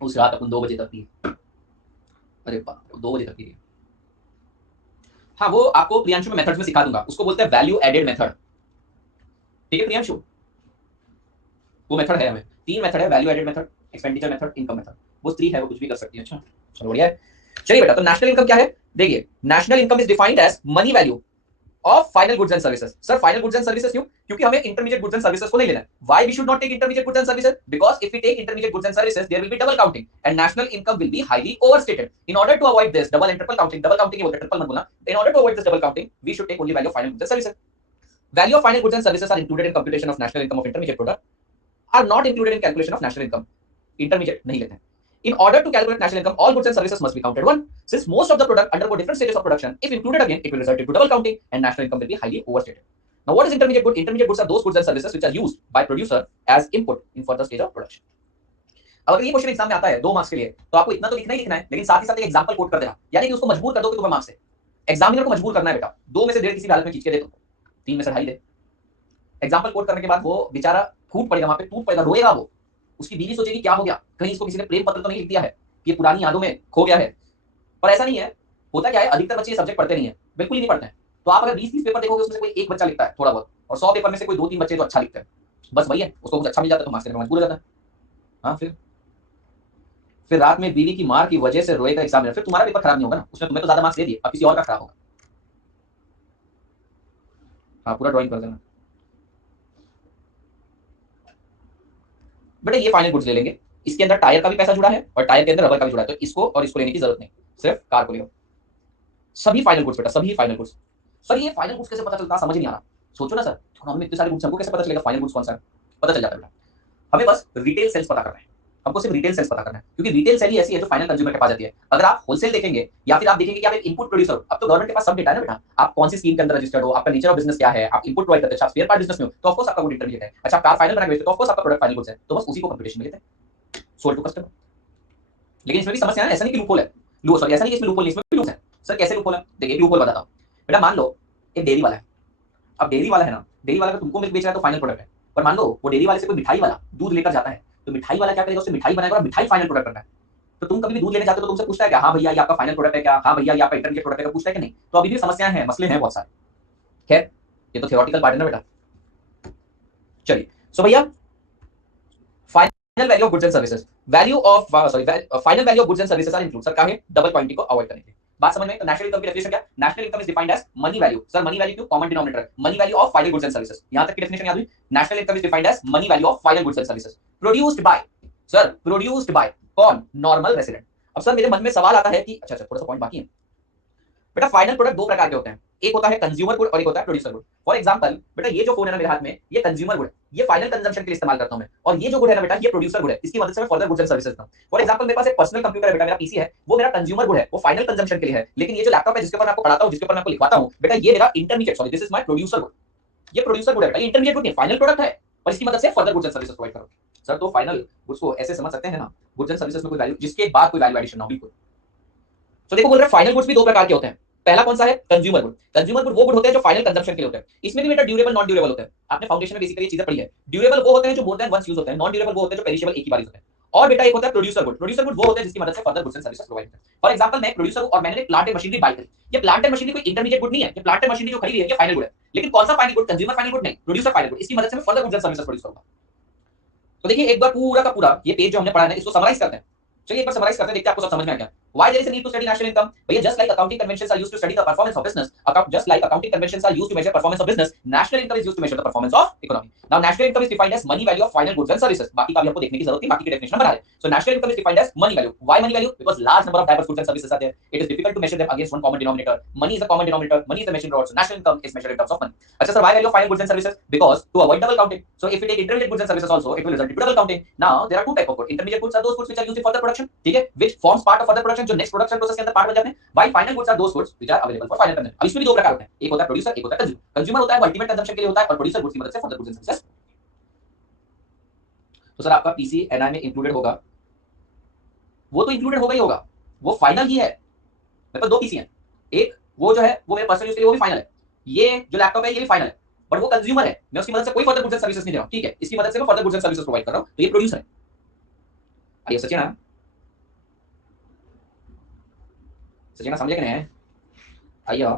उस रात अपन 2 बजे तक थी, अरे बाप 2 बजे तक थी। हाँ वो आपको प्रियांशु में मेथड्स में सिखा दूंगा, उसको बोलते हैं वैल्यू एडेड मेथड, ठीक है प्रियांशु? वो मेथड है, हमें 3 मेथड है, value added method, expenditure method, income method. वो स्त्री है, वो कुछ भी कर सकती है। अच्छा चलो बढ़िया है। चलिए बेटा, तो नेशनल इनकम क्या है? देखिए national income is defined as money value of final goods and services. Sir final goods and services क्यों? क्योंकि हमें इंटरमीडिएट गुड्स एंड सर्विसेज को नहीं लेना है। Why we should not take intermediate goods and services? Because if we take intermediate goods and services there will be double counting and national income will be highly overstated. In order to avoid this double and triple counting, double counting बोलते हैं, triple मत बोलना। In order to avoid this double counting we should take only value of final goods and services. Value of final goods and services are included in computation of national income of intermediate product, are not included in calculation of national income. Intermediate नहीं लेते हैं। In order to calculate national income, all goods and services must be counted one. Since most of the product undergo different stages of production, if included again, it will result into double counting, and national income will be highly overstated. Now, what is intermediate good? Intermediate goods are those goods and services which are used by producer as input in further stage of production. अब अगर ये question exam में आता है 2 marks के लिए, तो आपको इतना तो लिखना ही लिखना है, लेकिन साथ ही साथ एक एग्जांपल कोट कर देना, यानी कि उसको मजबूर कर दो कि तुम्हें मार्क्स है। एग्जामिनर को मजबूर करना है बेटा, 2 में से 1.5 किसी भी हालत में खींच के दे दो, 3 में से 2.5 दे। एग्जांपल कोट करने के बाद वो बेचारा फूट पड़ेगा, वहां पे टूट पड़ेगा, रोएगा वो। उसकी बीवी सोचेगी क्या हो गया, कहीं इसको किसी ने प्रेम पत्र तो नहीं लिख दिया है कि पुरानी यादों में खो गया है। पर ऐसा नहीं है। होता क्या है, अधिकतर बच्चे ये सब्जेक्ट पढ़ते नहीं है, बिल्कुल ही नहीं पढ़ते हैं। तो आप अगर 20-30 पेपर देखोगे उसमें से कोई एक बच्चा लिखता है थोड़ा बहुत, और 100 पेपर में से कोई 2-3 बच्चे तो अच्छा लिखते हैं, बस वही है, उसको कुछ अच्छा मिल जाता है तो मार्क्स देने में मजबूर हो जाता है। हाँ फिर रात में बीवी की मार की वजह से रोएगा एग्जामिनर, फिर तुम्हारा पेपर खराब नहीं होगा ना, उसने तुम्हें तो ज्यादा मार्क्स दे दिए, अब किसी और का खराब होगा। हाँ पूरा ड्राइंग कर देना बेटा। ये फाइनल गुड्स ले लेंगे, इसके अंदर टायर का भी पैसा जुड़ा है और टायर के अंदर रबर का भी जुड़ा है, तो इसको और इसको लेने की जरूरत नहीं, सिर्फ कार को ले लो। सभी फाइनल गुड्स बेटा, सभी फाइनल गुड्स। सर ये फाइनल गुड्स कैसे पता चलता है, समझ नहीं आ रहा। सोचो ना सर, इकोनॉमी में इतने सारे गुड्स, हमको कैसे पता चलेगा फाइनल गुड्स कौन सा है? पता चल जाता है बेटा, हमें बस रिटेल सेल्स पता करना है, हमको सिर्फ रिटेल सेल्स पता करना है, क्योंकि रिटेल सेल ही ऐसी है जो फाइनल कंज्यूमर के पास जाती है। अगर आप होलसेल देखेंगे या फिर आप देखेंगे कि आप एक इनपुट प्रोड्यूसर हो, अब तो गवर्नमेंट के पास सब डेटा है ना बेटा, आप कौन सी स्कीम के अंदर रजिस्टर्ड हो, आपका नेचर ऑफ बिजनेस क्या है, आप इनपुट प्रोवाइड करते हैं, आप स्पेयर पार्ट बिजनेस में हो तो ऑफ कोर्स आपका गुड इंटरमीडिएट है। अच्छा कार फाइनल बना के बेचते तो ऑफ कोर्स आपका प्रोडक्ट फाइनल गुड्स है, तो बस उसी को कंप्यूटेशन में लेते हैं, सोल्ड टू कस्टमर। लेकिन इसमें भी समस्या है, ऐसा नहीं कि लूपहोल है, सॉरी ऐसा नहीं कि इसमें लूपहोल नहीं, इसमें भी लूप है। सर कैसे लूपहोल है? देखिए लूपहोल बताता हूं बेटा। मान लो एक डेयरी वाला है, अब डेयरी वाला है ना, डेयरी वाला अगर तुमको मिल्क बेच रहा है तो फाइनल प्रोडक्ट है, पर मान लो वो डेयरी वाले से कोई मिठाई वाला दूध लेकर जाता है, तो मिठाई वाला क्या करेगा, उससे मिठाई बनाएगा और मिठाई फाइनल प्रोडक्ट करना है। तो तुम कभी भी दूध लेने जाते हो तो तुमसे पूछता है क्या, हाँ भैया ये आपका फाइनल प्रोडक्ट है क्या, हाँ भैया ये आपका इंटरमीडिएट प्रोडक्ट है क्या, पूछता है कि नहीं? तो अभी भी समस्याएं हैं, मसले हैं बहुत सारे। खैर ये तो थियोरेटिकल पार्ट है ना बेटा। चलिए सो भैया final value of goods and services, value of sorry final value of goods and services are include. Sir क्या है, डबल पॉइंटिंग को अवॉइड करेंगे। बात समझ में? तो नेशनल इनकम की डेफिनेशन क्या? National income is defined as money value. Sir money value क्यों? Common denominator, money value of final goods and services. यहां तक की डेफिनेशन याद हुई? National income is defined as money value of final goods and services produced by, sir produced by कौन? Normal resident. अब sir मेरे मन में सवाल आता है कि अच्छा थोड़ा सा पॉइंट बाकी है बेटा। फाइनल प्रोडक्ट दो प्रकार के होते हैं, एक होता है कंज्यूमर गुड और एक होता है प्रोड्यूसर गुड। फॉर एग्जांपल बेटा ये जो फोन है ना मेरे हाथ में, ये कंज्यूमर गुड है, ये फाइनल कंजम्पशन के लिए इस्तेमाल करता हूं मैं। और ये जो गुड है ना बेटा, ये प्रोड्यूसर गुड है, इसकी मदद से मैं फर्दर गुड्स एंड सर्विसेज करता हूं। फॉर एग्जांपल मेरे पास एक पर्सनल कंप्यूटर है बेटा, मेरा पीसी है, वो मेरा कंज्यूमर गुड है, वो फाइनल कंजम्पशन के लिए है। लेकिन ये जो लैपटॉप है जिसके ऊपर मैं आपको पढ़ाता हूं, जिसके ऊपर मैं आपको लिखवाता हूं बेटा, ये मेरा intermediate, sorry this is my producer good. ये प्रोड्यूसर गुड है बेटा, ये इंटरमीडिएट गुड नहीं, फाइनल प्रोडक्ट है और इसकी मदद से further goods and services provide करो। सर तो फाइनल गुड्स को ऐसे समझ सकते हैं ना, गुड्स एंड सर्विसेज में कोई वैल्यू, जिसके बाद कोई वैल्यू एडिशन ना हो, बिल्कुल। तो देखो बोल रहे हैं फाइनल गुड्स भी दो प्रकार के होते हैं। पहला कौन सा है? Consumer good. कंज्यूमर गुड वो गुड होते हैं जो फाइनल कंजम्पशन के लिए होते हैं। इसमें भी बेटा ड्यूरेबल नॉन ड्यूरेबल होते हैं। आपने फाउंडेशन में बेसिकली ये चीजें पढ़ी है। ड्यूरेबल वो होते हैं जो मोर देन वंस यूज होते हैं, नॉन ड्यूरेबल वो होते हैं जो पेरिशेबल एक ही बार यूज होते हैं। और बेटा एक होता है प्रोड्यूसर गुड। प्रोड्यूसर गुड वो होते हैं जिसकी मदद से further goods and services provide होते हैं। फॉर एग्जांपल मैं प्रोड्यूसर हूं और मैंने प्लांट एंड मशीनरी बाय करी। ये प्लांट एंड मशीनरी कोई इंटरमीडिएट गुड नहीं है, ये प्लांट एंड मशीनरी जो खरीदी है ये फाइनल गुड है। लेकिन कौन सा final good? Consumer final good नहीं, प्रोड्यूसर फाइनल गुड। इसकी मदद से मैं further goods and services produce करूंगा। तो देखिए एक बार पूरा का पूरा ये पेज जो हमने पढ़ा है ना, इसको समराइज करते हैं। चलिए एक बार समराइज करते हैं, देखते हैं आपको सब समझ में आ गया। Why there is a need to study national income? भैया just like accounting conventions are used to study the performance of business, just like accounting conventions are used to measure performance of business, national income is used to measure the performance of economy. Now national income is defined as money value of final goods and services. बाकी का भी आपको देखने की जरूरत नहीं, बाकी की डेफिनेशन बना है। So national income is defined as money value. Why money value? Because large number of diverse goods and services are there. It is difficult to measure them against one common denominator. Money is a common denominator. Money is the measuring rod. So national income is measured in terms of money. अच्छा sir, why value of final goods and services? Because to avoid double counting. So if we take intermediate goods and services also, it will result in double counting. Now there are two type of goods. Intermediate goods are those goods which are used in further production, ठीक है, which forms part of further production, जो next production process के अंदर part बन जाते हैं। While final goods are those goods which are available for final consumption. अब इसमें भी दो प्रकार होते हैं, एक होता है प्रोड्यूसर, एक होता है कंज्यूमर। कंज्यूमर होता है वो अल्टीमेट कंजम्पशन के लिए होता है, और प्रोड्यूसर गुड्स की मदद से फर्दर गुड्स एंड सर्विसेज। तो सर आपका पीसी एनआई में इंक्लूडेड होगा, वो तो इंक्लूडेड होगा ही होगा, वो फाइनल ही है। मेरे पास दो पीसी हैं, एक वो जो है वो मेरे पर्सनल यूज के लिए वो भी फाइनल है, ये जो लैपटॉप है ये भी फाइनल है, बट वो कंज्यूमर है, मैं उसकी मदद से कोई फर्दर गुड्स एंड सर्विसेज नहीं दे रहा हूं, ठीक है, इसकी मदद से मैं further goods and services provide कर रहा हूं, तो ये प्रोड्यूसर है। आइए सचिन, सचिन समझे कि नहीं? आइए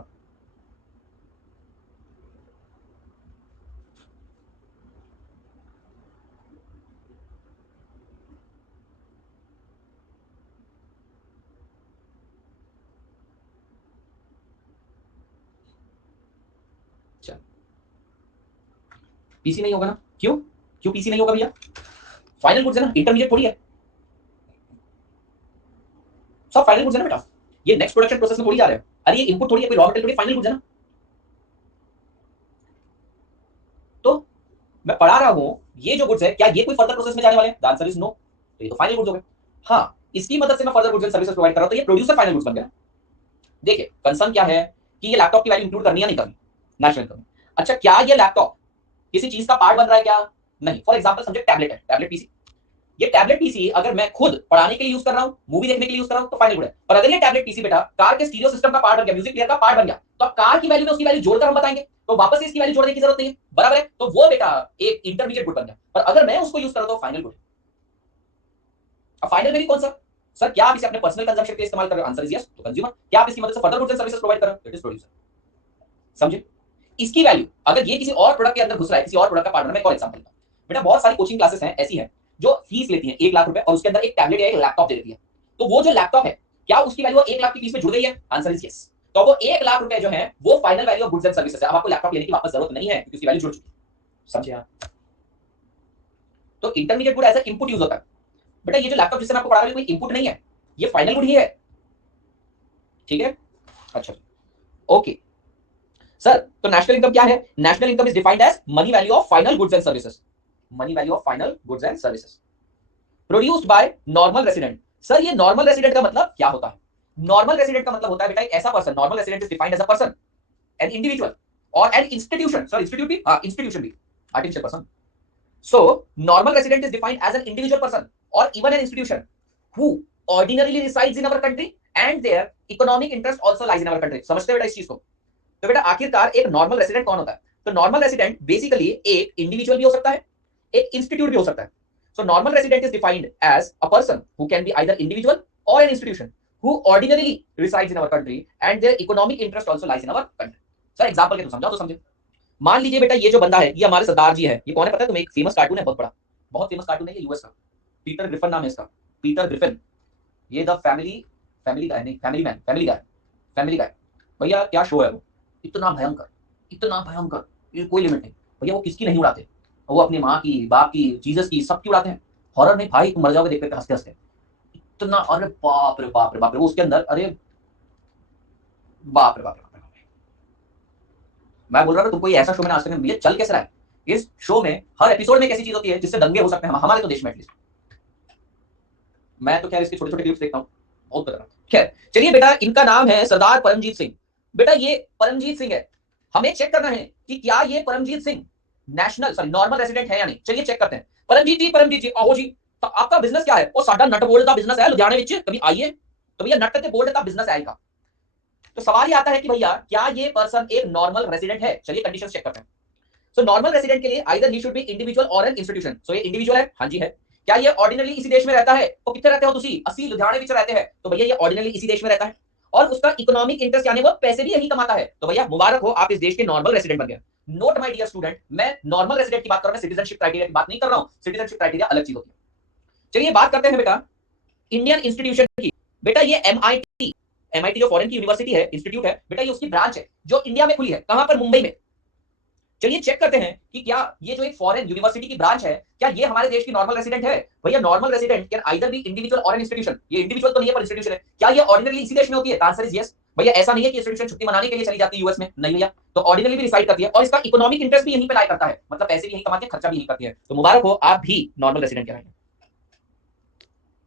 पीसी नहीं होगा ना? क्यों क्यों पीसी नहीं होगा भैया? फाइनल गुड्स है ना, इंटरमीडिएट थोड़ी है, सब फाइनल गुड्स है ना बेटा, ये नेक्स्ट प्रोडक्शन प्रोसेस में थोड़ी जा रहे हैं। अरे ये इनपुट थोड़ी है, कोई रॉ मटेरियल थोड़ी, फाइनल गुड्स है ना। तो मैं पढ़ा रहा हूं ये जो गुड्स है, क्या ये कोई फर्दर प्रोसेस में जाने वाले हैं? द आंसर इज नो, तो ये तो फाइनल गुड्स हो गए। हाँ, इसकी मदद से मैं further goods and services provide कर रहा हूं, तो ये प्रोड्यूसर फाइनल गुड्स बन गया। देखिए कंसर्न क्या है कि ये लैपटॉप की वैल्यू इंक्लूड करनी है नहीं करनी नेशनल इनकम। अच्छा क्या ये लैपटॉप किसी चीज का पार्ट बन रहा है क्या? नहीं। फॉर एग्जांपल समझे टैबलेट है, टैबलेट पीसी, ये टैबलेट पीसी अगर मैं खुद पढ़ाने के लिए यूज कर रहा हूं, मूवी देखने के लिए यूज कर रहा हूं, तो फाइनल गुड है। पर अगर ये टैबलेट पीसी बेटा कार के स्टीरियो सिस्टम का पार्ट बन गया, म्यूजिक प्लेयर का पार्ट बन गया, तो अब कार की वैल्यू में उसकी वैल्यू जोड़कर हम बताएंगे, तो वापस से इसकी वैल्यू जोड़ने की जरूरत नहीं है, बराबर है? तो वो बेटा एक इंटरमीडिएट गुड बन गया, पर अगर मैं उसको यूज कर रहा हूं फाइनल गुड। अब फाइनल में भी कौन सा? सर क्या आप इसे अपने पर्सनल कंजम्पशन के लिए इस्तेमाल कर रहे हो? आंसर इज यस, तो कंज्यूमर। क्या आप इसकी मदद से further goods and services provide कर रहे हो? It is producer. समझे? इसकी वैल्यू अगर ये किसी और प्रोडक्ट के अंदर घुस रहा है, किसी और प्रोडक्ट का पार्ट बन रहा है, मैं एक और एग्जांपल देता हूं बेटा, बहुत सारी कोचिंग क्लासेस हैं ऐसी हैं जो फीस लेती हैं 1 लाख रुपए और उसके अंदर एक टैबलेट या एक लैपटॉप दे देती है, तो वो जो लैपटॉप है क्या उसकी वैल्यू 1 लाख की फीस में जुड़ गई है? Answer is yes. तो वो 1 लाख रुपए जो है वो final value of goods and services है। अब आपको लैपटॉप लेने की वापस जरूरत नहीं है क्योंकि उसकी वैल्यू जुड़ चुकी है। समझे आप? तो intermediate good as a input use होता है बेटा, ये जो लैपटॉप जिससे मैं आपको पढ़ा रहा हूं कोई इनपुट नहीं है, ये फाइनल गुड ही है, ठीक है? अच्छा ओके सर, तो नेशनल इनकम क्या है? National income is defined as money value of final goods and services, money value of final goods and services produced by normal resident. Sir ये नॉर्मल रेसिडेंट का मतलब क्या होता है? नॉर्मल रेसिडेंट का मतलब होता है बेटा एक ऐसा person, normal resident is defined as a person, an individual और एन इंस्टीट्यूशन, सर इंस्टीट्यूट भी, हां इंस्टीट्यूशन भी, artificial person. So normal resident is defined as an individual person और even an institution who ordinarily resides in our country and their economic interest also lies in our country. समझते हो बेटा इस चीज को? तो बेटा आखिरकार एक नॉर्मल रेसिडेंट कौन होता है? तो नॉर्मल रेसिडेंट बेसिकली एक इंडिविजुअल भी हो सकता है एक इंस्टीट्यूट भी हो सकता है। So normal resident is defined as a person who can be either individual और an institution who ordinarily resides in our country and their economic interest also lies in our country. Sir example के तो समझाओ तो समझे। मान लीजिए बेटा ये जो बंदा है ये हमारे सरदार जी है। ये कौन है पता है तुम्हें? एक फेमस कार्टून है, बहुत बड़ा, बहुत फेमस कार्टून है ये यूएस का। पीटर ग्रिफिन नाम है इसका, पीटर ग्रिफिन। ये द फैमिली, फैमिली गाय नहीं, फैमिली मैन, फैमिली गाय, फैमिली गाय। भैया क्या शो है वो, इतना भयंकर, इतना भयंकर, ये कोई लिमिट नहीं भैया। वो किसकी नहीं उड़ाते, वो अपनी माँ की, बाप की, जीसस की, सबकी उड़ाते हैं। हॉरर में भाई तुम मर जाओगे देख कर हंसते हंसते, इतना, अरे बाप रे बाप रे बाप रे, वो उसके अंदर, अरे बाप रे बाप रे बाप रे। मैं बोल रहा था तुमको ये ऐसा शो मैंने आज तक नहीं, चल कैसे रहा है इस शो में। हर एपिसोड में एक ऐसी चीज होती है जिससे दंगे हो सकते हैं हमारे तो देश में एटलीस्ट। मैं तो खैर इसके छोटे छोटे क्लिप्स देखता हूँ, बहुत खतरनाक। खैर चलिए बेटा, इनका नाम है सरदार परमजीत सिंह। बेटा ये परमजीत सिंह है, हमें चेक करना है कि क्या ये Paramjit Singh national sorry normal resident है या नहीं। चलिए चेक करते हैं। परमजीत जी आओ जी, तो आपका बिजनेस क्या है? वो साडा नट बोल्ट का बिजनेस है लुधियाने विच, कभी आइए। तो भैया नट के बोल्ट का बिजनेस है इनका। तो सवाल ये आता है कि भैया क्या ये पर्सन एक नॉर्मल रेसिडेंट है? चलिए कंडीशन चेक करते हैं। सो नॉर्मल रेसिडेंट के लिए either he should be individual और एन इंस्टीट्यूशन। सो ये इंडिविजुअल है, हाँ जी है। क्या ये ऑर्डिनरी इसी देश में रहता है? तो कितने रहते हो तुसी? 80 लुधियाने विच रहते हैं, तो भैया ये ऑर्डिनरी इसी देश में रहता है और उसका इकोनॉमिक इंटरेस्ट यानी वो पैसे भी यही कमाता है। तो भैया मुबारक हो, आप इस देश के नॉर्मल रेसिडेंट बन गए। नोट माय डियर स्टूडेंट, मैं नॉर्मल रेसिडेंट की बात कर रहा हूं, मैं सिटीजनशिप क्राइटेरिया की बात नहीं कर रहा हूं। सिटीजनशिप क्राइटेरिया अलग चीज होती है। चलिए बात करते हैं बेटा इंडियन इंस्टीट्यूशन की। बेटा ये एमआईटी, एमआईटी जो फॉरेन की यूनिवर्सिटी है, इंस्टीट्यूट है बेटा, ये उसकी ब्रांच है जो इंडिया में खुली है। कहां पर? मुंबई में। चलिए चेक करते हैं कि क्या ये जो एक फॉरेन यूनिवर्सिटी की ब्रांच है, क्या ये हमारे देश की नॉर्मल रेसिडेंट है? भैया normal resident can either be individual और एन इंस्टीट्यूशन। ये इंडिविजुअल तो नहीं है पर इंस्टीट्यूशन है। क्या ये ऑर्डिनरी इसी देश में होती है? Answer is yes. भैया ऐसा नहीं है कि इंस्टीट्यूशन छुट्टी मनाने के लिए चली जाती है यूएस में, नहीं भैया, तो ऑर्डिनरी भी रिसाइड करती है और इसका इकोनॉमिक इंटरेस्ट भी यहीं पे लाई करता है, मतलब पैसे भी यहीं कमाते हैं, खर्चा भी यहीं करती है। तो मुबारक हो, आप भी नॉर्मल रेसिडेंट कहलाएंगे।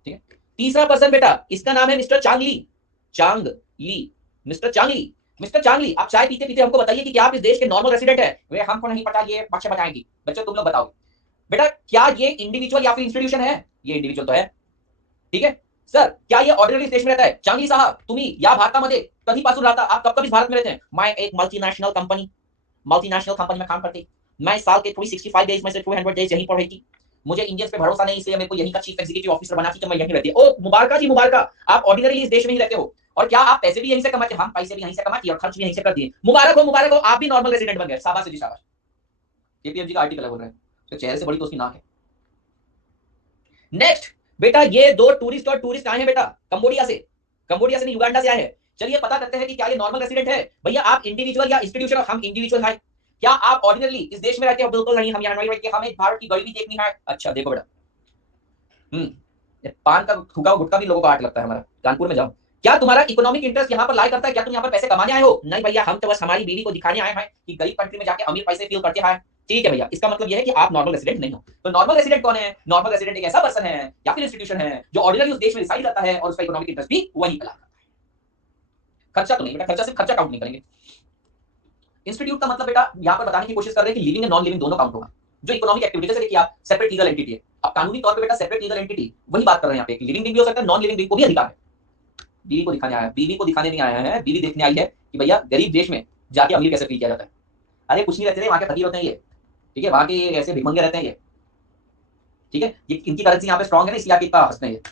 ठीक है, तीसरा पर्सन बेटा, इसका नाम है मिस्टर चांगली। चांगली, मिस्टर चांगली। मिस्टर चांगली, आप चाय पीते पीते हमको बताइए कि क्या आप इस देश के नॉर्मल रेसिडेंट है? वे हमको नहीं पता, ये पक्ष बताएंगी। बच्चों तुम लोग बताओ बेटा, क्या ये इंडिविजुअल या फिर इंस्टीट्यूशन है? ये इंडिविजुअल तो है, ठीक है। सर क्या ये ऑर्डिनरी देश में रहता है? चांगली साहब तुम्ही या भारतामध्ये कधीपासून राहता? आप कब कब इस भारत में रहते हैं? मैं एक मल्टीनेशनल कंपनी में काम करती। मैं साल के 365 डेज में से 200 डेज यहीं पर रहती। मुझे इंडियंस पे भरोसा नहीं, इसलिए मेरे को यहीं का चीफ एग्जीक्यूटिव ऑफिसर बना तो मैं यहीं रहती। ओ मुबारका जी मुबारका, आप ऑर्डिनरी इस देश में ही रहते हो और क्या आप पैसे भी यहीं से कमाते? हम पैसे भी यहीं से कमाती और खर्च भी यहीं से करती है। मुबारक हो, आप भी नॉर्मल रेसिडेंट बन गए। शाबाश जी शाबाश। केपीएमजी का आर्टिकल बोल रहे हैं, तो चेहरे से बड़ी तो उसकी नाक है। नेक्स्ट बेटा, ये दो टूरिस्ट आए हैं बेटा कंबोडिया से, नहीं युगांडा से आए हैं। चलिए पता करते हैं कि क्या ये नॉर्मल रेसिडेंट है। भैया आप इंडिविजुअल या इंस्टीट्यूशन? हम इंडिविजुअल है। क्या आप ऑर्डिनरली इस देश में रहते हो? बिल्कुल नहीं, हम यहाँ नहीं रहते, हमें भारत की गरीबी देखनी है। अच्छा देखो बेटा, पान का थूका हुआ गुटखा भी लोगों को आट लगता है हमारा। कानपुर में जाओ, क्या तुम्हारा इकोनॉमिक इंटरेस्ट यहाँ पर लाई करता है? क्या तुम यहाँ पर पैसे कमाने आए हो? नहीं भैया, हम तो बस हमारी बीवी को दिखाने आए हैं कि गरीब कंट्री में जाके अमीर पैसे फील करते हैं। ठीक है भैया, इसका मतलब यह है कि आप नॉर्मल रेसिडेंट नहीं हो। तो नॉर्मल रेसिडेंट कौन है? नॉर्मल रेसिडेंट एक ऐसा पर्सन है या फिर इंस्टीट्यूशन है जो ऑर्डिनरी उस देश में रिसाइड करता है और उसका इकोनॉमिक इंटरेस्ट भी वही पे लाता है। खर्चा तो नहीं बेटा, खर्चा सिर्फ खर्चा काउंट नहीं करेंगे। इंस्टीट्यूट का मतलब बेटा यहाँ पर बताने की कोशिश कर रहे हैं कि लिविंग एंड नॉन लिविंग दोनों काउंट होगा। जो इकोनॉमिक एक्टिविटी से देखिए आप सेपरेट लीगल एंटिटी है, अब कानूनी तौर पे बेटा सेपरेट लीगल एंटिटी वही बात कर रहे हैं यहाँ पे। लिविंग भी हो सकता है, नॉन लिविंग को भी अधिकार है। बीवी को दिखाने आया है, बीवी को दिखाने नहीं आया है, बीवी देखने आई है कि भैया गरीब देश में जाके अमीर कैसे फील किया जाता है। अरे कुछ नहीं रहते थे वहां के फकीर होते हैं ये, ठीक है, वहां के ऐसे भिखमंगे रहते हैं ये, ठीक है, ये इनकी करेंसी यहाँ पे स्ट्रॉन्ग है ना, इसलिए आप इतना हंसते हैं ये।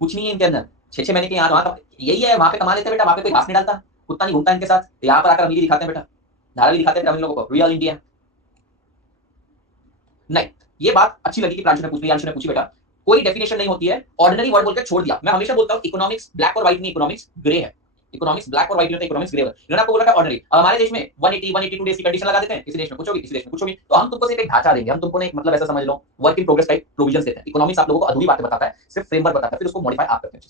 कुछ नहीं है इनके अंदर, 6-6 महीने के यहाँ वहां यही है, वहां पे कमा लेते हैं बेटा, वहां पे कोई घास नहीं डालता, कुत्ता नहीं घूमता इनके साथ। यहाँ पर आकर अमीरी दिखाते हैं बेटा, धारा भी दिखाते हैं हम लोगों को, रियल इंडिया। नहीं, ये बात अच्छी लगी कि प्रांशु ने पूछी बेटा, कोई डेफिनेशन नहीं होती है, ऑर्डिनरी वर्ड बोलकर छोड़ दिया। मैं हमेशा बोलता हूं इकोनॉमिक्स ब्लैक और व्हाइट नहीं, इकोनॉमिक्स ग्रे है। इकोनॉमिक्स ब्लैक और व्हाइट नहीं होता, इकोनॉमिक्स ग्रे है। इन्होंने आपको बोला था ऑर्डिनरी। अब हमारे देश में 180 182 डेज की कंडीशन लगा देते हैं, किसी देश में कुछ होगी, किसी देश में कुछ होगी, तो हम तुमको सिर्फ एक ढांचा देंगे, हम तुमको एक मतलब ऐसा समझ लो work in progress type provision देते हैं। इकोनॉमिक्स आप लोगों को अधूरी बातें बताता है, सिर्फ फ्रेमवर्क बताता है, फिर उसको मॉडिफाई आप करते हैं।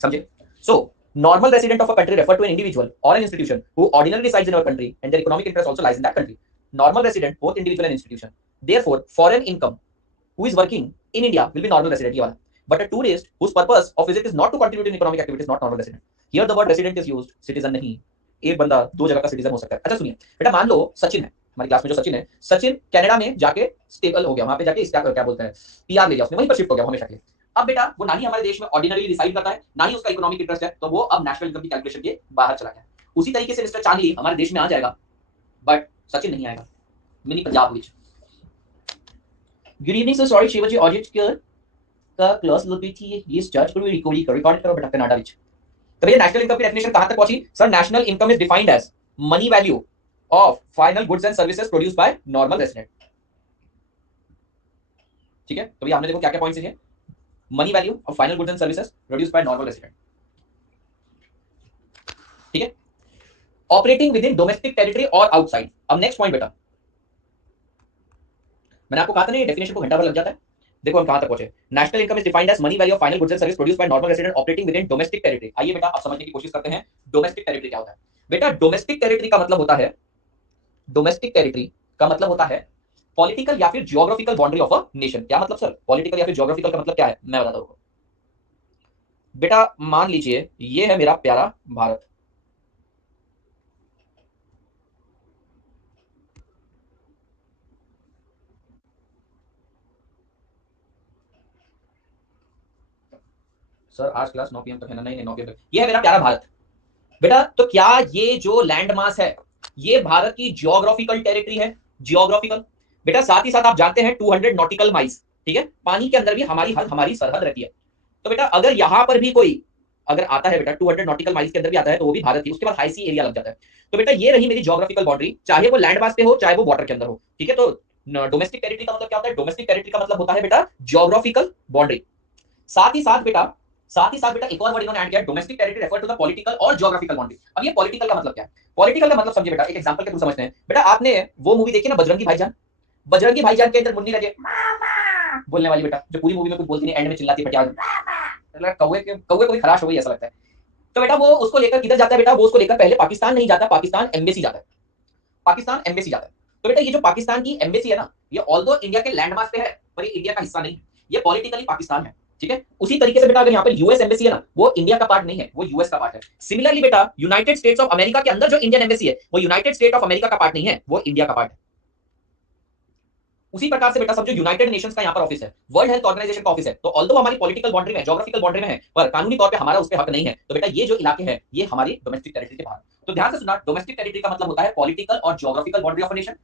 समझे? सो normal resident of a country refer to an individual or an institution who ordinarily resides in our country and their economic interest also lies in that country. Normal resident, both individual and institution. Therefore, foreign income who is working in India will be normal resident. ये वाला. But a tourist whose purpose of visit is not to contribute in economic activities, not normal resident. Here the word resident is used, citizen नहीं. एक बंदा दो जगह का citizen हो सकता है। अच्छा सुनिए बेटा, मान लो सचिन है हमारी क्लास में, जो सचिन है, सचिन कनाडा में जाके स्टेबल हो गया, वहां पे जाके क्या बोलते हैं, पीआर ले लिया उसने, वहीं पर शिफ्ट हो गया हमेशा के लिए। अब बेटा वो ना ही हमारे देश में ऑर्डिनरी रिसाइड करता है, ना ही उसका इकोनॉमिक इंटरेस्ट है, तो वो अब नेशनल इनकम की कैलकुलेशन के बाहर चला गया। उसी तरीके से मिस्टर चांदली हमारे देश में आ जाएगा, बट सचिन नहीं आएगा। मिनी पंजाब विच। Good evening sir, sorry Shivaji audit का क्लास लो थी, ये जज करो रिकॉर्ड करो बेटा कनाडा विच। तो भैया नेशनल इनकम की डेफिनेशन कहां तक पहुंची sir? National income is defined as money value of final goods and services produced by normal resident. ठीक है, तो भैया हमने देखो क्या क्या पॉइंट्स हैं। Money value of final goods and services produced by normal resident. ठीक है, operating with in domestic territory और आउटसाइड। अब नेक्स्ट पॉइंट बेटा, मैंने आपको कहा था ना ये डेफिनेशन को घंटा भर लग जाता है। देखो हम कहां तक पहुंचे। National income is defined as money value of final goods and service produced by normal resident operating with in domestic territory. आइए बेटा अब समझने की कोशिश करते हैं डोमेस्टिक टेरिटरी क्या होता है। बेटा डोमेस्टिक टेरिटरी का मतलब होता है, डोमेस्टिक टेरिटरी का मतलब होता है पॉलिटिकल या फिर geographical boundary of a nation. क्या मतलब सर? पॉलिटिकल या फिर जियोग्राफिकल का मतलब क्या है, मैं बताता हूं। बेटा मान लीजिए ये है मेरा प्यारा भारत, सर आज क्लास 9 PM तक है ना? नहीं 9 PM तक। ये है मेरा प्यारा भारत। बेटा तो क्या ये जो लैंड मास है ये भारत की जियोग्राफिकल टेरिटरी है? जियोग्राफिकल। बेटा साथ ही साथ आप जानते हैं 200 नॉटिकल माइल्स, ठीक है, पानी के अंदर भी हमारी सरहद रहती है। तो बेटा अगर यहां पर भी कोई अगर आता है बेटा 200 नॉटिकल माइल्स के अंदर भी आता है तो वो भी भारत की, उसके बाद हाई सी एरिया लग जाता है। तो बेटा ये रही मेरी जियोग्राफिकल बाउंड्री, चाहे वो लैंड मास पे हो चाहे वो वाटर के अंदर हो। ठीक है, तो डोमेस्टिक टेरिटरी का मतलब क्या होता है? डोमेस्टिक टेरिटरी का मतलब होता है बेटा जियोग्राफिकल बाउंड्री। साथ ही साथ बेटा एक और वर्ड इन्होंने ऐड किया, domestic territory refer to the political और जियोग्राफिकल बाउंड्री। अब ये पॉलिटिकल का मतलब क्या है? पॉलिटिकल का मतलब समझिए बेटा, एक एग्जांपल के थ्रू समझते हैं। बेटा आपने वो मूवी देखी ना बजरंगी भाईजान? बजरंगी भाईजान के अंदर मुन्नी रहती है बोलने वाली बेटा, जो पूरी मूवी में कुछ बोलती नहीं, एंड में चिल्लाती है पटियाला, कौवे को भी खराश हो गई ऐसा लगता है। तो बेटा वो उसको लेकर किधर जाता है? बेटा वो उसको लेकर पहले पाकिस्तान नहीं जाता, पाकिस्तान एम्बेसी जाता है। पाकिस्तान एम्बेसी जाता है। तो बेटा ये जो पाकिस्तान की एम्बेसी है ना, ये ऑल्दो इंडिया के लैंड मास पे है पर ये इंडिया का हिस्सा नहीं है, ये पॉलिटिकली पाकिस्तान है। ठीक है, उसी तरीके से बेटा अगर यहाँ पर यूएस एम्बेसी है ना, वो इंडिया का पार्ट नहीं है, वो यूएस का पार्ट है। सिमिलरली बेटा यूनाइटेड स्टेट्स ऑफ अमेरिका के अंदर जो इंडियन एम्बेसी है वो यूनाइटेड स्टेट ऑफ अमेरिका का पार्ट नहीं है, वो इंडिया का पार्ट है। उसी प्रकार से बेटा समझो यूनाइटेड नेशंस का यहाँ पर ऑफिस है, वर्ल्ड हेल्थ ऑर्गेनाइजेशन का ऑफिस है। तो ऑल्दो हमारी पॉलिटिकल बाउंड्री में, ज्योग्राफिकल बाउंड्री में है, पर कानूनी तौर पे हमारा उस पर हक नहीं है। तो बेटा ये जो इलाके हैं ये हमारी डोमेस्टिक टेरिटरी के बाहर। तो ध्यान से सुनना, डोमेस्टिक टेरिटरी का मतलब होता है पॉलिटिकल और geographical boundary of a nation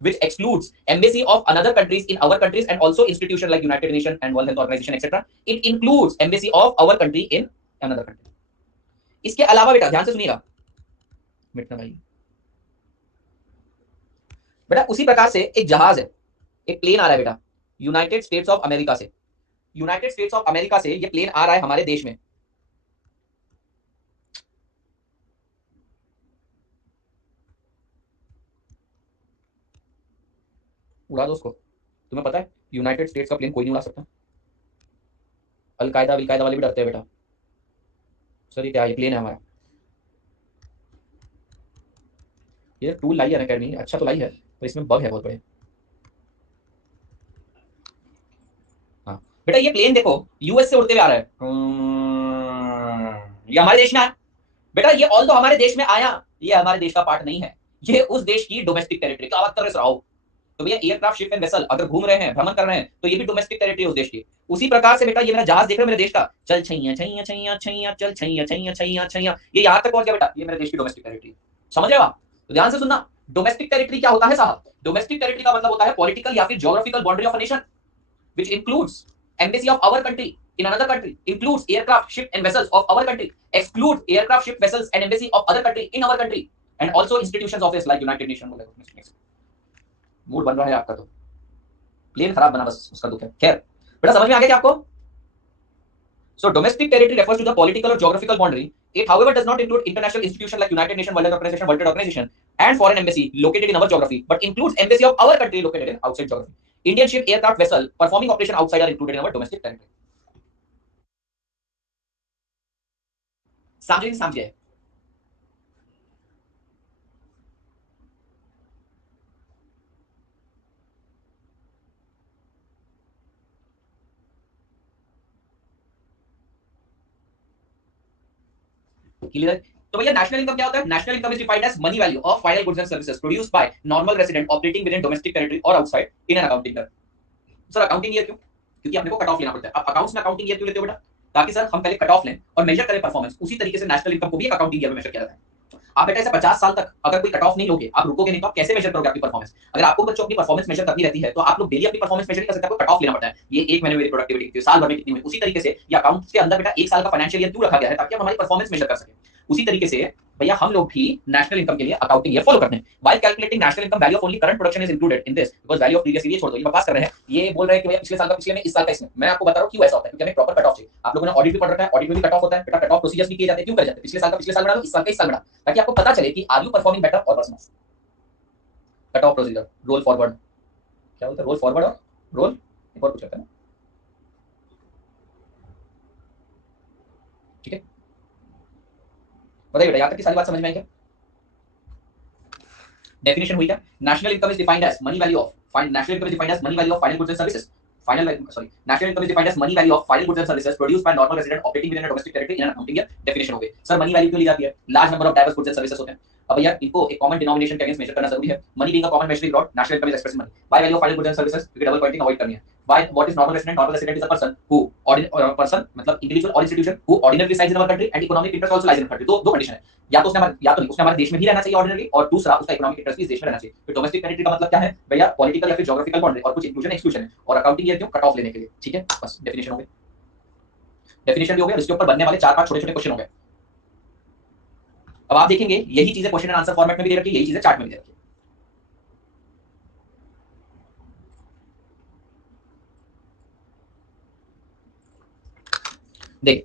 which excludes embassy of another countries in our countries and also institution like United Nations and World Health Organization etc. It includes embassy of our country in another country. इसके अलावा बेटा ध्यान से सुनिएगा, मिटना भाई। बेटा उसी प्रकार से एक जहाज है, एक प्लेन आ रहा है बेटा यूनाइटेड स्टेट्स ऑफ अमेरिका से, यूनाइटेड स्टेट्स ऑफ अमेरिका से ये प्लेन आ रहा है हमारे देश में। उड़ा दो उसको। तुम्हें पता है यूनाइटेड स्टेट्स का प्लेन कोई नहीं उड़ा सकता। अलकायदा वाले भी डरते हैं बेटा, सर ये क्या, ये प्लेन है हमारा। ये टूल लाई है अकेडमी, अच्छा तो लाई है पर इसमें बग है बहुत बड़े। हाँ बेटा ये प्लेन देखो यूएस से उड़ते हुए आ रहा है, ये हमारे देश में आया। बेटा ये ऑल तो हमारे देश में आया, ये हमारे देश का पार्ट नहीं है, ये उस देश की डोमेस्टिक टेरिटरी का बात कर रहे हो। तो भैया एयरक्राफ्ट शिप एंड वेसल अगर घूम रहे हैं, भ्रमण कर रहे हैं, तो ये भी डोमेस्टिक टेरिटरी है उस देश की। उसी प्रकार से बेटा ये मेरा जहाज देख रहे हो मेरे देश का, चल छैया छैया छैया छैया चल छैया छैया छैया छैया, ये यहां तक पहुंच गया बेटा, ये मेरे देश की डोमेस्टिक टेरिटरी। समझ रहे हो आप? तो ध्यान से सुनना, डोमेस्टिक टेरिटरी क्या होता है साहब? डोमेस्टिक टेरिटरी का मतलब होता है पॉलिटिकल या फिर geographical boundary of a nation which includes embassy of our country in another country, includes aircraft ship and vessels of our country, excludes aircraft ship vessels and embassy of other country in our country, and also institutions of like United Nations। Mood बन रहा है आपका, तो plane खराब बना बस उसका दुख है। खैर बेटा समझ में आ गया क्या आपको? So domestic territory refers to the political or geographical boundary. It however does not include international institutions like United Nations, World Health Organization, World Trade Organization and foreign embassy located in our geography, but includes embassy of our country located in outside geography. Indian ship, aircraft, vessel performing operation outside are included in our domestic territory. समझे नहीं समझे? Clear? तो भैया national income क्या होता है? National income is defined as money value of final goods and services produced by normal resident operating with in domestic territory और outside in an accounting year. Sir accounting year क्यों? क्योंकि अपने को cut off लेना पड़ता है। अब accounts में अकाउंटिंग ईयर क्यों लेते हो बेटा? ताकि सर हम पहले कट ऑफ लें और मेजर करें परफॉर्मेंस। उसी तरीके से नेशनल इनकम को भी अकाउंटिंग ईयर में मेजर किया जाता है। आप बेटा इसे 50 साल तक अगर कोई कट ऑफ नहीं लोगे, आप रुकोगे नहीं, तो आप कैसे मेजर करोगे अपनी परफॉर्मेंस? अगर आपको बच्चों अपनी परफॉर्मेंस मेजर करनी रहती है तो आप लोग डेली अपनी परफॉर्मेंस मेजर नहीं कर सकते, आपको कट ऑफ लेना पड़ता है। ये एक महीने में मेरी प्रोडक्टिविटी कितनी, साल भर में कितनी हुई। उसी तरीके से ये अकाउंट्स के अंदर बेटा एक साल का फाइनेंशियल ईयर क्यों रखा गया है? ताकि हम हमारी परफॉर्मेंस मेजर कर सकें। उसी तरीके से भैया हम लोग भी नेशनल इनकम के लिए अकाउंटिंग ईयर फॉलो करते हैं। While calculating national income, value of only current production is included in this, because value of previous year ये छोड़ दो, ये बकवास कर रहे हैं। ये बोल रहे हैं कि भैया पिछले साल का पिछले में, इस साल का इसमें। मैं आपको बता रहा हूं क्यों ऐसा होता है, क्योंकि हमें प्रॉपर कट ऑफ चाहिए। आप लोगों ने ऑडिट भी पढ़ रखा है, ऑडिट में भी कट ऑफ होता है बेटा, कट ऑफ प्रोसीजर्स भी किए जाते हैं। क्यों करे जाते हैं? पिछले साल का पिछले साल बना दो, इस साल का इस साल बना, ताकि आपको पता चले कि आर यू परफॉर्मिंग बेटर और worse. Cut off procedure, roll forward, क्या बोलते हैं, रोल फॉरवर्ड और रोल, एक और कुछ होता है ना, ठीक है? बताइए बेटा यहाँ तक की सारी बात समझ में आई क्या? डेफिनेशन हुई क्या? National income is defined as money value of national income is defined as money value of final goods and services, national income is defined as money value of final goods and services produced by normal resident operating with in a domestic territory in an accounting year. Definition हो गई। Sir money value क्यों ली जाती है? Large number of diverse goods and services होते हैं। अब भैया इनको एक कॉमन डिनोमिनेशन के अगेंस्ट मेजर करना जरूरी है। Money being a common measuring rod, national income is express money by value of final goods and services, क्योंकि डबल पॉइंटिंग अवॉइड करनी है। By what is normal resident? Normal resident is a person who person मतलब individual or institution who ordinarily resides in our country and economic interest also lies in our country। दो condition है, या तो उसने हमारे, या तो नहीं, उसने हमारे देश में भी रहना चाहिए ऑर्डिनरी, और दूसरा उसका इकोनॉमिक इंटरेस्ट भी इस देश में रहना चाहिए। तो डोमेस्टिक टेरिटरी का मतलब क्या है भैया? पॉलिटिकल या फिर ज्योग्राफिकल बाउंड्री और कुछ इंक्लूजन एक्सक्लूजन है, और अकाउंटिंग ईयर क्यों? कट ऑफ लेने के लिए। ठीक है, बस डेफिनेशन हो गई, डेफिनेशन भी हो गया। इसके ऊपर बनने वाले 4-5 छोटे-छोटे क्वेश्चन हो गए। अब आप देखेंगे यही चीजें क्वेश्चन एंड आंसर फॉर्मेट में भी दे रखी है, यही चीजें चार्ट में भी दे रखी है। देखिए,